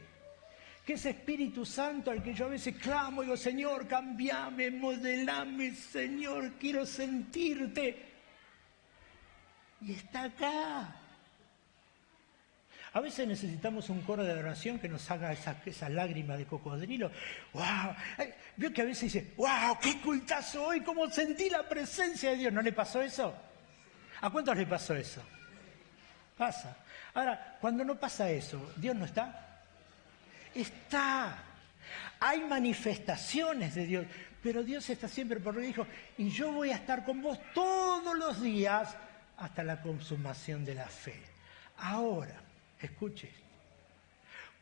que ese Espíritu Santo al que yo a veces clamo y digo, Señor, cambiame, modelame, Señor, quiero sentirte? Y está acá. A veces necesitamos un coro de oración que nos haga esa lágrima de cocodrilo. ¡Wow! Veo que a veces dice, ¡wow! ¡Qué cultazo hoy! ¿Cómo sentí la presencia de Dios? ¿No le pasó eso? ¿A cuántos le pasó eso? Pasa. Ahora, cuando no pasa eso, ¿Dios no está? Está. Hay manifestaciones de Dios, pero Dios está siempre, porque dijo, y yo voy a estar con vos todos los días hasta la consumación de la fe. Ahora, escuche,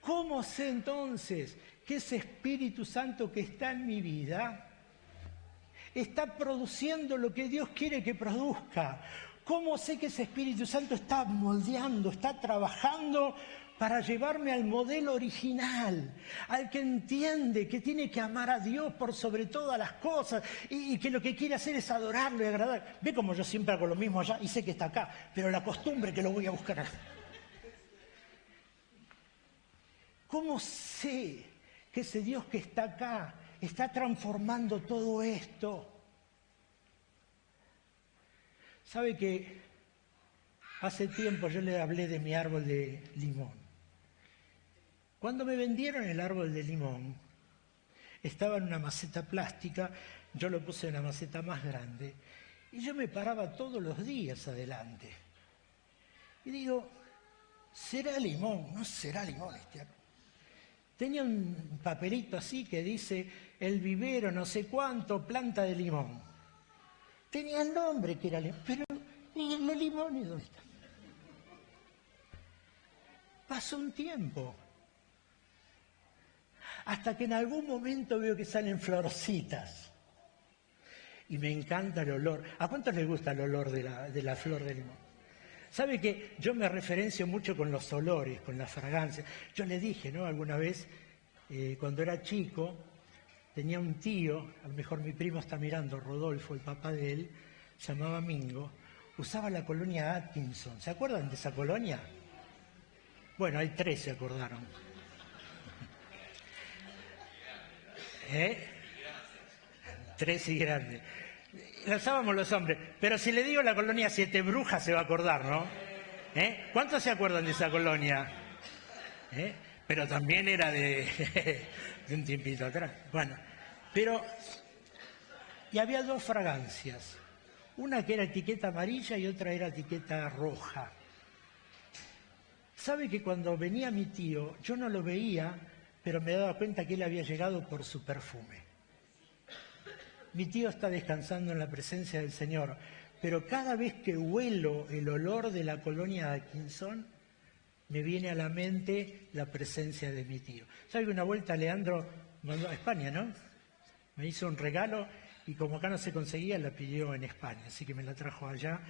¿cómo sé entonces que ese Espíritu Santo que está en mi vida está produciendo lo que Dios quiere que produzca? ¿Cómo sé que ese Espíritu Santo está moldeando, está trabajando para llevarme al modelo original, al que entiende que tiene que amar a Dios por sobre todas las cosas y que lo que quiere hacer es adorarlo y agradar? Ve como yo siempre hago lo mismo allá y sé que está acá, pero la costumbre que lo voy a buscar acá. ¿Cómo sé que ese Dios que está acá está transformando todo esto? ¿Sabe que hace tiempo yo le hablé de mi árbol de limón? Cuando me vendieron el árbol de limón, estaba en una maceta plástica, yo lo puse en una maceta más grande, y yo me paraba todos los días adelante. Y digo, ¿será limón? ¿No será limón este árbol? Tenía un papelito así que dice, el vivero no sé cuánto, planta de limón. Tenía el nombre que era limón, pero ¿y los limones dónde están? Pasó un tiempo, hasta que en algún momento veo que salen florcitas. Y me encanta el olor. ¿A cuántos les gusta el olor de la flor de limón? ¿Sabe que yo me referencio mucho con los olores, con la fragancia? Yo le dije, ¿no? Alguna vez, cuando era chico, tenía un tío, a lo mejor mi primo está mirando, Rodolfo, el papá de él, se llamaba Mingo, usaba la colonia Atkinson. ¿Se acuerdan de esa colonia? Bueno, hay 3 se acordaron. 3 y grandes. La usábamos los hombres, pero si le digo la colonia 7 Brujas se va a acordar, ¿no? ¿Cuántos se acuerdan de esa colonia? Pero también era de un tiempito atrás. Bueno, pero... Y había 2 fragancias. Una que era etiqueta amarilla y otra era etiqueta roja. ¿Sabe que cuando venía mi tío, yo no lo veía, pero me daba cuenta que él había llegado por su perfume? Mi tío está descansando en la presencia del Señor, pero cada vez que huelo el olor de la colonia Atkinson, me viene a la mente la presencia de mi tío. ¿Sabe que una vuelta Leandro mandó a España, no? Me hizo un regalo y como acá no se conseguía, la pidió en España, así que me la trajo allá.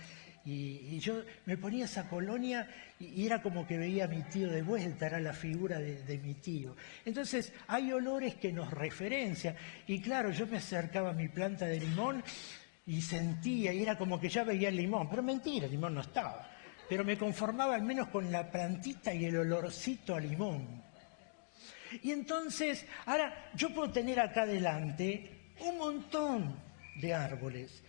Y yo me ponía esa colonia y era como que veía a mi tío de vuelta, era la figura de mi tío. Entonces hay olores que nos referencian. Y claro, yo me acercaba a mi planta de limón y sentía, y era como que ya veía el limón. Pero mentira, el limón no estaba. Pero me conformaba al menos con la plantita y el olorcito a limón. Y entonces, ahora yo puedo tener acá adelante un montón de árboles.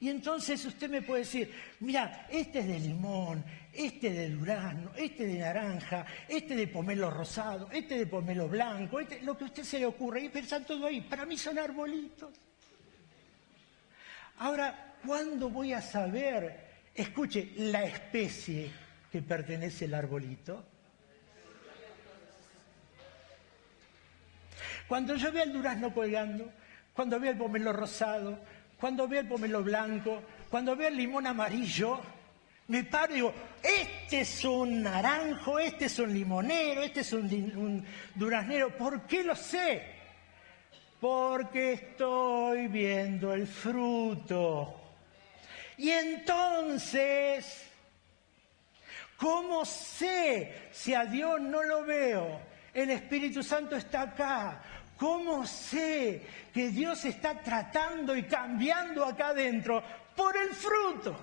Y entonces usted me puede decir, mira, este es de limón, este de durazno, este de naranja, este de pomelo rosado, este de pomelo blanco, lo que a usted se le ocurra. Y pensar todo ahí, para mí son arbolitos. Ahora, ¿cuándo voy a saber, escuche, la especie que pertenece al arbolito? Cuando yo vea el durazno colgando, cuando vea el pomelo rosado, cuando veo el pomelo blanco, cuando veo el limón amarillo, me paro y digo, este es un naranjo, este es un limonero, este es un duraznero. ¿Por qué lo sé? Porque estoy viendo el fruto. Y entonces, ¿cómo sé si a Dios no lo veo? El Espíritu Santo está acá. ¿Cómo sé que Dios está tratando y cambiando acá adentro? Por el fruto.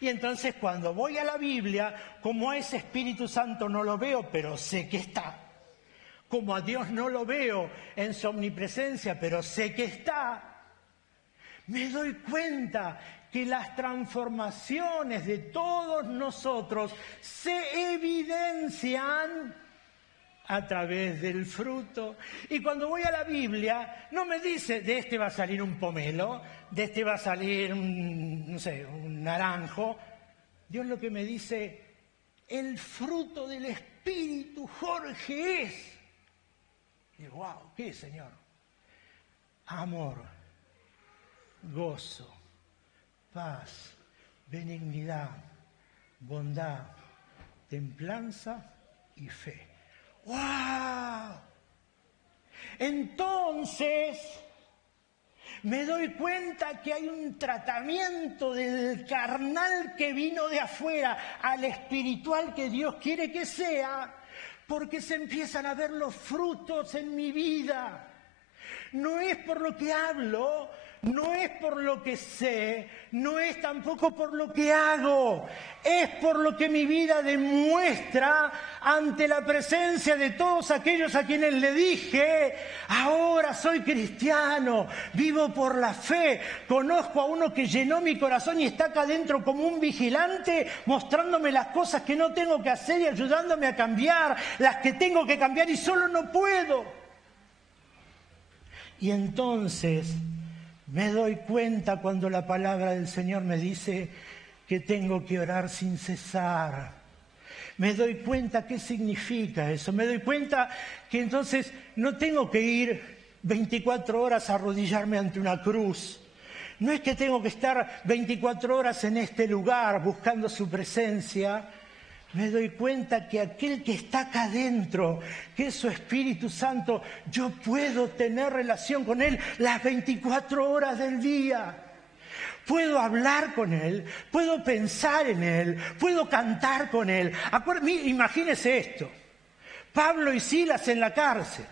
Y entonces cuando voy a la Biblia, como a ese Espíritu Santo no lo veo, pero sé que está. Como a Dios no lo veo en su omnipresencia, pero sé que está. Me doy cuenta que las transformaciones de todos nosotros se evidencian a través del fruto. Y cuando voy a la Biblia, no me dice, de este va a salir un pomelo, de este va a salir un naranjo. Dios lo que me dice, el fruto del Espíritu, Jorge, es. Y digo, wow, ¿qué es, Señor? Amor, gozo, paz, benignidad, bondad, templanza y fe. ¡Wow! Entonces me doy cuenta que hay un tratamiento del carnal que vino de afuera al espiritual que Dios quiere que sea, porque se empiezan a ver los frutos en mi vida. No es por lo que hablo, no es por lo que sé, no es tampoco por lo que hago, es por lo que mi vida demuestra ante la presencia de todos aquellos a quienes le dije, ahora soy cristiano, vivo por la fe, conozco a uno que llenó mi corazón y está acá adentro como un vigilante, mostrándome las cosas que no tengo que hacer y ayudándome a cambiar, las que tengo que cambiar y solo no puedo. Y entonces me doy cuenta cuando la palabra del Señor me dice que tengo que orar sin cesar. Me doy cuenta qué significa eso. Me doy cuenta que entonces no tengo que ir 24 horas a arrodillarme ante una cruz. No es que tengo que estar 24 horas en este lugar buscando su presencia. Me doy cuenta que aquel que está acá adentro, que es su Espíritu Santo, yo puedo tener relación con Él las 24 horas del día. Puedo hablar con Él, puedo pensar en Él, puedo cantar con Él. Imagínese esto, Pablo y Silas en la cárcel.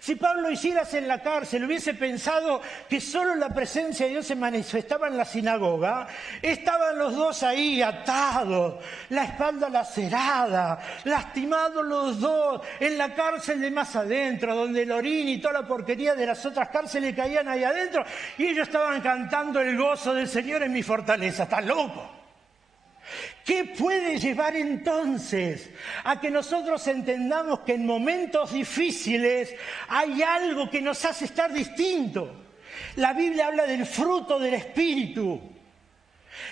Si Pablo y Silas en la cárcel hubiese pensado que solo la presencia de Dios se manifestaba en la sinagoga, estaban los dos ahí atados, la espalda lacerada, lastimados los dos, en la cárcel de más adentro, donde el orín y toda la porquería de las otras cárceles caían ahí adentro, y ellos estaban cantando el gozo del Señor en mi fortaleza. ¡Estás loco! ¿Qué puede llevar entonces a que nosotros entendamos que en momentos difíciles hay algo que nos hace estar distinto? La Biblia habla del fruto del Espíritu.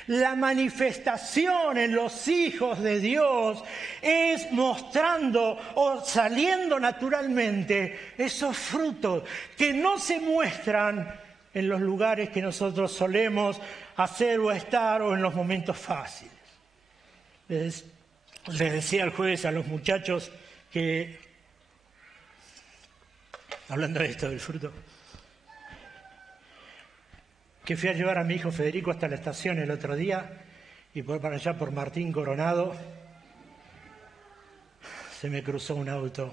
La manifestación en los hijos de Dios es mostrando o saliendo naturalmente esos frutos que no se muestran en los lugares que nosotros solemos hacer o estar o en los momentos fáciles. Les decía el jueves a los muchachos que, hablando de esto del fruto, que fui a llevar a mi hijo Federico hasta la estación el otro día y por para allá por Martín Coronado se me cruzó un auto.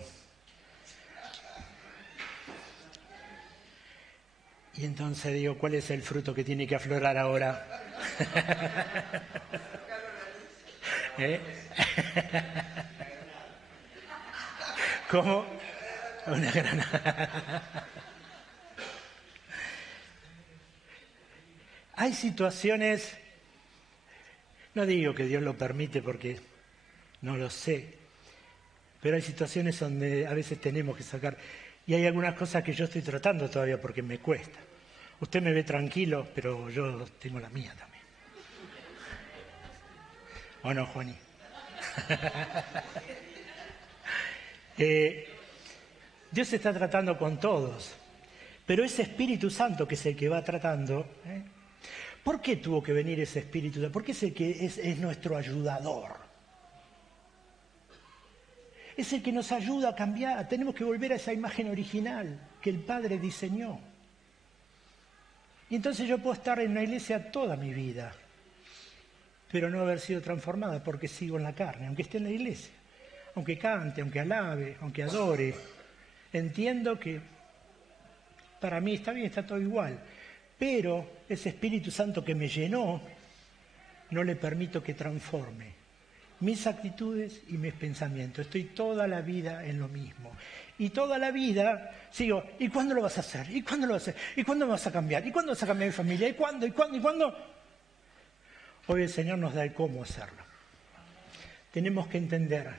Y entonces digo, ¿cuál es el fruto que tiene que aflorar ahora? ¿Eh? ¿Cómo? Una granada. Hay situaciones, no digo que Dios lo permite porque no lo sé, pero hay situaciones donde a veces tenemos que sacar, y hay algunas cosas que yo estoy tratando todavía porque me cuesta. Usted me ve tranquilo, pero yo tengo la mía también. ¿O no, Juani? Dios está tratando con todos, pero ese Espíritu Santo que es el que va tratando, ¿por qué tuvo que venir ese Espíritu Santo? Porque es el que es nuestro ayudador. Es el que nos ayuda a cambiar. Tenemos que volver a esa imagen original que el Padre diseñó. Y entonces yo puedo estar en una iglesia toda mi vida, pero no haber sido transformada porque sigo en la carne, aunque esté en la iglesia, aunque cante, aunque alabe, aunque adore. Entiendo que para mí está bien, está todo igual, pero ese Espíritu Santo que me llenó no le permito que transforme mis actitudes y mis pensamientos. Estoy toda la vida en lo mismo. Y toda la vida sigo, ¿y cuándo lo vas a hacer? ¿Y cuándo lo vas a hacer? ¿Y cuándo me vas a cambiar? ¿Y cuándo vas a cambiar mi familia? ¿Y cuándo? ¿Y cuándo? ¿Y cuándo? Hoy el Señor nos da el cómo hacerlo. Tenemos que entender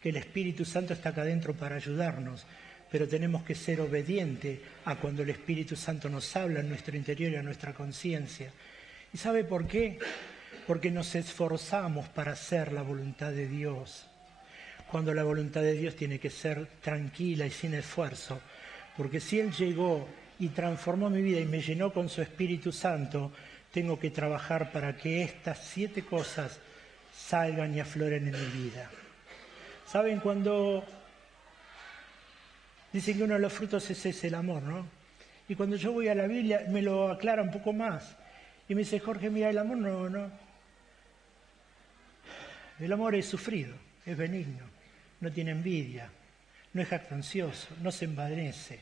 que el Espíritu Santo está acá adentro para ayudarnos, pero tenemos que ser obedientes a cuando el Espíritu Santo nos habla en nuestro interior y a nuestra conciencia. ¿Y sabe por qué? Porque nos esforzamos para hacer la voluntad de Dios, cuando la voluntad de Dios tiene que ser tranquila y sin esfuerzo. Porque si Él llegó y transformó mi vida y me llenó con su Espíritu Santo, tengo que trabajar para que estas 7 cosas salgan y afloren en mi vida. ¿Saben? Cuando dicen que uno de los frutos es el amor, ¿no? Y cuando yo voy a la Biblia me lo aclara un poco más. Y me dice, Jorge, mira, el amor no. El amor es sufrido, es benigno, no tiene envidia, no es jactancioso, no se envanece,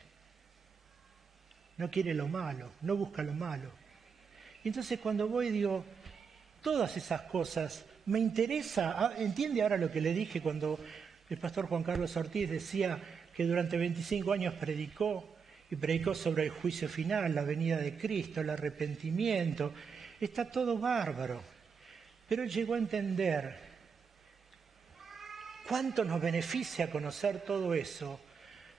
no quiere lo malo, no busca lo malo. Y entonces cuando voy digo, todas esas cosas me interesa. ¿Entiende ahora lo que le dije cuando el pastor Juan Carlos Ortiz decía que durante 25 años predicó sobre el juicio final, la venida de Cristo, el arrepentimiento? Está todo bárbaro, pero él llegó a entender cuánto nos beneficia conocer todo eso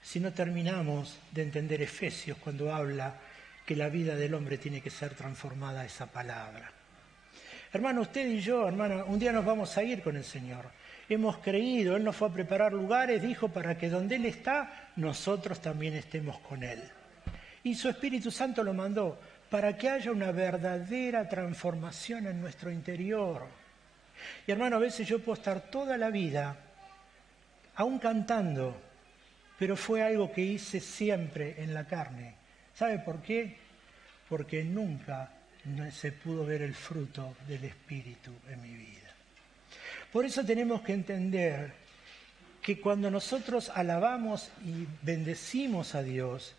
si no terminamos de entender Efesios cuando habla que la vida del hombre tiene que ser transformada a esa palabra. Hermano, usted y yo, hermana, un día nos vamos a ir con el Señor. Hemos creído, Él nos fue a preparar lugares, dijo, para que donde Él está, nosotros también estemos con Él. Y su Espíritu Santo lo mandó para que haya una verdadera transformación en nuestro interior. Y hermano, a veces yo puedo estar toda la vida aún cantando, pero fue algo que hice siempre en la carne. ¿Sabe por qué? Porque nunca se pudo ver el fruto del Espíritu en mi vida. Por eso tenemos que entender que cuando nosotros alabamos y bendecimos a Dios,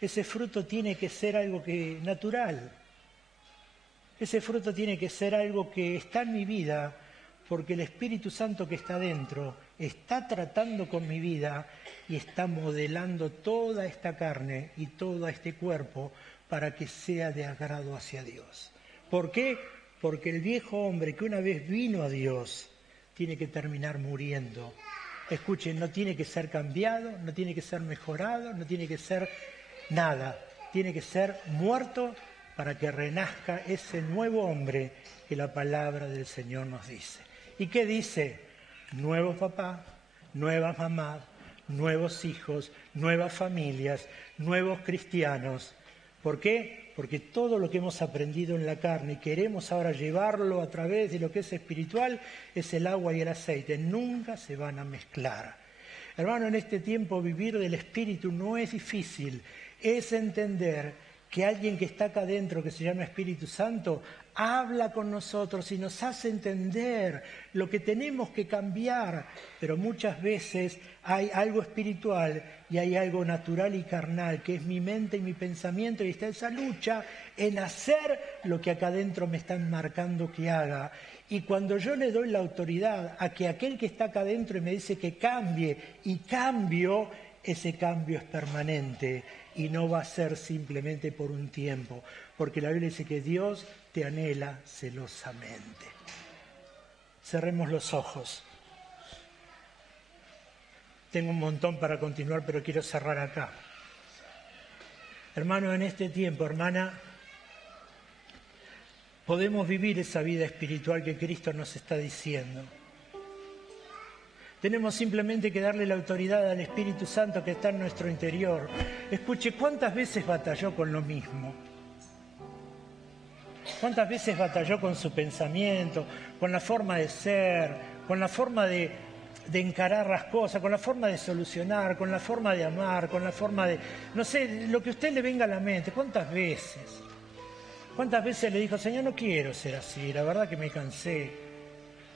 ese fruto tiene que ser algo natural. Ese fruto tiene que ser algo que está en mi vida, porque el Espíritu Santo que está dentro está tratando con mi vida y está modelando toda esta carne y todo este cuerpo para que sea de agrado hacia Dios. ¿Por qué? Porque el viejo hombre que una vez vino a Dios tiene que terminar muriendo. Escuchen, no tiene que ser cambiado, no tiene que ser mejorado, no tiene que ser nada. Tiene que ser muerto para que renazca ese nuevo hombre que la palabra del Señor nos dice. ¿Y qué dice? Nuevos papás, nuevas mamás, nuevos hijos, nuevas familias, nuevos cristianos. ¿Por qué? Porque todo lo que hemos aprendido en la carne y queremos ahora llevarlo a través de lo que es espiritual, es el agua y el aceite. Nunca se van a mezclar. Hermano, en este tiempo vivir del Espíritu no es difícil. Es entender que alguien que está acá adentro, que se llama Espíritu Santo, habla con nosotros y nos hace entender lo que tenemos que cambiar, pero muchas veces hay algo espiritual y hay algo natural y carnal, que es mi mente y mi pensamiento, y está esa lucha en hacer lo que acá adentro me están marcando que haga. Y cuando yo le doy la autoridad a que aquel que está acá adentro y me dice que cambie, y cambio, ese cambio es permanente y no va a ser simplemente por un tiempo, porque la Biblia dice que Dios te anhela celosamente. Cerremos los ojos. Tengo un montón para continuar, pero quiero cerrar acá. Hermano, en este tiempo, hermana, podemos vivir esa vida espiritual que Cristo nos está diciendo. Tenemos simplemente que darle la autoridad al Espíritu Santo que está en nuestro interior. Escuche, ¿cuántas veces batalló con lo mismo? ¿Cuántas veces batalló con su pensamiento, con la forma de ser, con la forma de encarar las cosas, con la forma de solucionar, con la forma de amar, con la forma de... No sé, lo que a usted le venga a la mente, ¿cuántas veces? ¿Cuántas veces le dijo, Señor, no quiero ser así, la verdad que me cansé?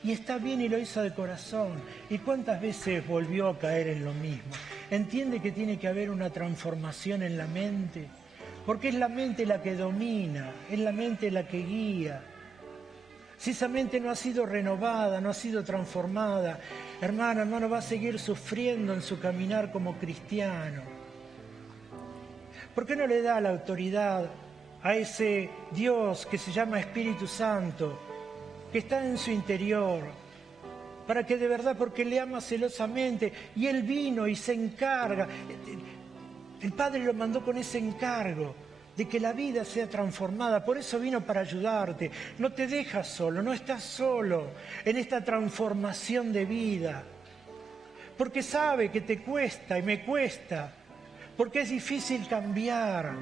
Y está bien y lo hizo de corazón. ¿Y cuántas veces volvió a caer en lo mismo? Entiende que tiene que haber una transformación en la mente, porque es la mente la que domina, es la mente la que guía. Si esa mente no ha sido renovada, no ha sido transformada, hermano, va a seguir sufriendo en su caminar como cristiano. ¿Por qué no le da la autoridad a ese Dios que se llama Espíritu Santo, que está en su interior, para que de verdad, porque le ama celosamente, y Él vino y se encarga? El Padre lo mandó con ese encargo de que la vida sea transformada. Por eso vino para ayudarte. No te dejas solo, no estás solo en esta transformación de vida. Porque sabe que te cuesta y me cuesta. Porque es difícil cambiar.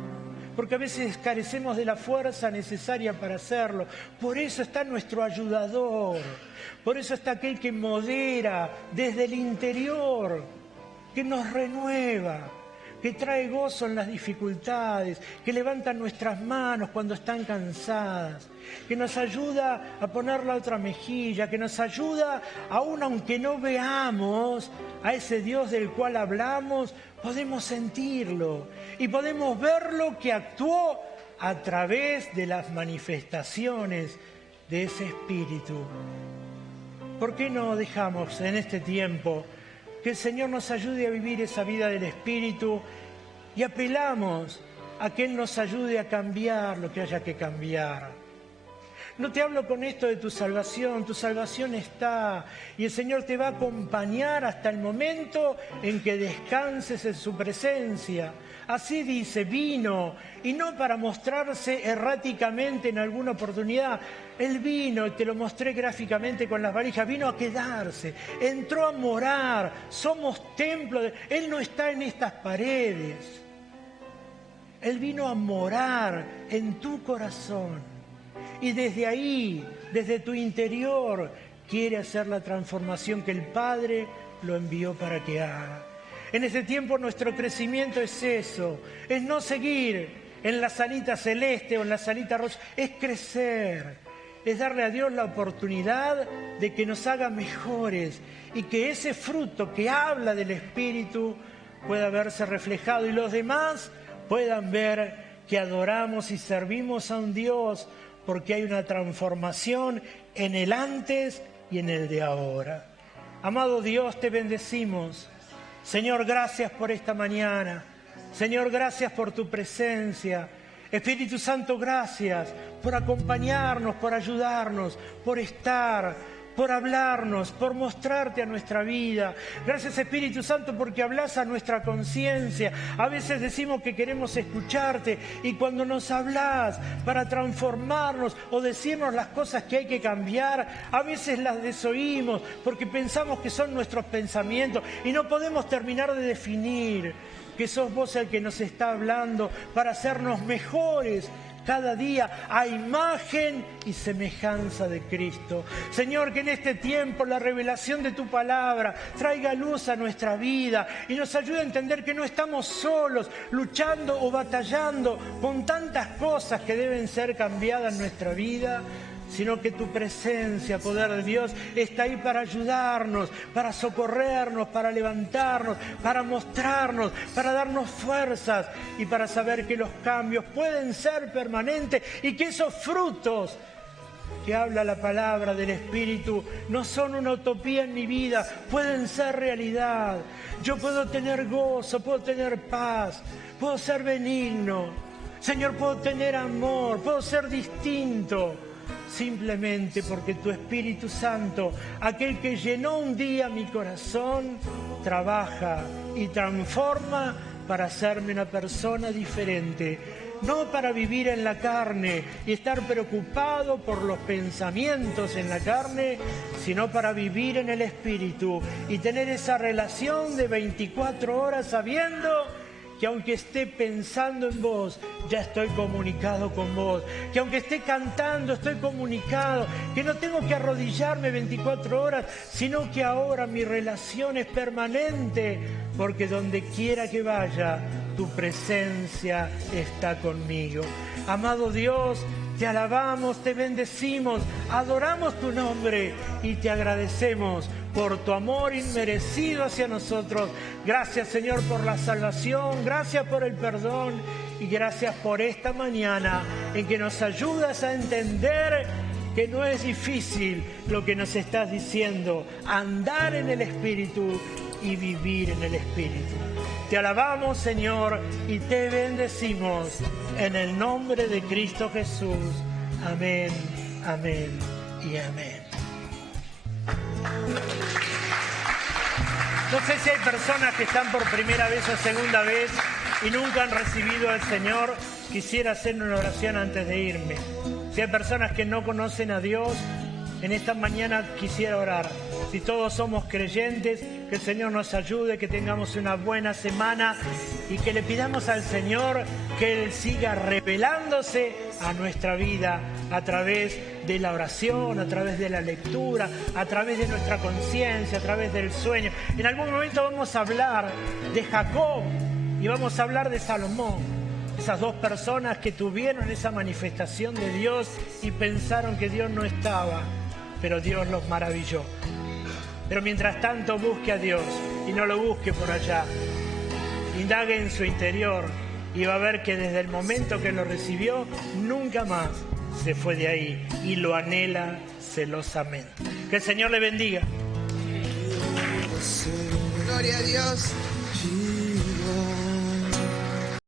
Porque a veces carecemos de la fuerza necesaria para hacerlo. Por eso está nuestro ayudador. Por eso está aquel que modera desde el interior, que nos renueva, que trae gozo en las dificultades, que levanta nuestras manos cuando están cansadas, que nos ayuda a poner la otra mejilla, que nos ayuda, aún aunque no veamos a ese Dios del cual hablamos, podemos sentirlo y podemos verlo que actuó a través de las manifestaciones de ese Espíritu. ¿Por qué no dejamos en este tiempo que el Señor nos ayude a vivir esa vida del Espíritu y apelamos a que Él nos ayude a cambiar lo que haya que cambiar? No te hablo con esto de tu salvación está, y el Señor te va a acompañar hasta el momento en que descanses en su presencia. Así dice, vino, y no para mostrarse erráticamente en alguna oportunidad. Él vino, y te lo mostré gráficamente con las valijas, vino a quedarse, entró a morar, somos templo de... Él no está en estas paredes. Él vino a morar en tu corazón. Y desde ahí, desde tu interior, quiere hacer la transformación que el Padre lo envió para que haga. En este tiempo nuestro crecimiento es eso, es no seguir en la salita celeste o en la salita rosa, es crecer, es darle a Dios la oportunidad de que nos haga mejores y que ese fruto que habla del Espíritu pueda verse reflejado y los demás puedan ver que adoramos y servimos a un Dios porque hay una transformación en el antes y en el de ahora. Amado Dios, te bendecimos. Señor, gracias por esta mañana. Señor, gracias por tu presencia. Espíritu Santo, gracias por acompañarnos, por ayudarnos, por estar, por hablarnos, por mostrarte a nuestra vida. Gracias, Espíritu Santo, porque hablas a nuestra conciencia. A veces decimos que queremos escucharte y cuando nos hablas para transformarnos o decirnos las cosas que hay que cambiar, a veces las desoímos porque pensamos que son nuestros pensamientos y no podemos terminar de definir que sos vos el que nos está hablando para hacernos mejores cada día a imagen y semejanza de Cristo. Señor, que en este tiempo la revelación de tu palabra traiga luz a nuestra vida y nos ayude a entender que no estamos solos luchando o batallando con tantas cosas que deben ser cambiadas en nuestra vida, sino que tu presencia, poder de Dios, está ahí para ayudarnos, para socorrernos, para levantarnos, para mostrarnos, para darnos fuerzas y para saber que los cambios pueden ser permanentes y que esos frutos que habla la palabra del Espíritu no son una utopía en mi vida, pueden ser realidad. Yo puedo tener gozo, puedo tener paz, puedo ser benigno. Señor, puedo tener amor, puedo ser distinto. Simplemente porque tu Espíritu Santo, aquel que llenó un día mi corazón, trabaja y transforma para hacerme una persona diferente. No para vivir en la carne y estar preocupado por los pensamientos en la carne, sino para vivir en el Espíritu y tener esa relación de 24 horas sabiendo que aunque esté pensando en vos, ya estoy comunicado con vos. Que aunque esté cantando, estoy comunicado. Que no tengo que arrodillarme 24 horas, sino que ahora mi relación es permanente. Porque donde quiera que vaya, tu presencia está conmigo. Amado Dios, te alabamos, te bendecimos, adoramos tu nombre y te agradecemos por tu amor inmerecido hacia nosotros. Gracias, Señor, por la salvación, gracias por el perdón y gracias por esta mañana en que nos ayudas a entender que no es difícil lo que nos estás diciendo, andar en el Espíritu y vivir en el Espíritu. Te alabamos, Señor, y te bendecimos en el nombre de Cristo Jesús. Amén, amén y amén. No sé si hay personas que están por primera vez o segunda vez y nunca han recibido al Señor. Quisiera hacer una oración antes de irme. Si hay personas que no conocen a Dios, en esta mañana quisiera orar. Si todos somos creyentes, que el Señor nos ayude, que tengamos una buena semana y que le pidamos al Señor que Él siga revelándose a nuestra vida a través de la oración, a través de la lectura, a través de nuestra conciencia, a través del sueño. En algún momento vamos a hablar de Jacob y vamos a hablar de Salomón. Esas dos personas que tuvieron esa manifestación de Dios y pensaron que Dios no estaba, pero Dios los maravilló. Pero mientras tanto busque a Dios y no lo busque por allá. Indague en su interior y va a ver que desde el momento que lo recibió, nunca más se fue de ahí y lo anhela celosamente. Que el Señor le bendiga. Gloria a Dios.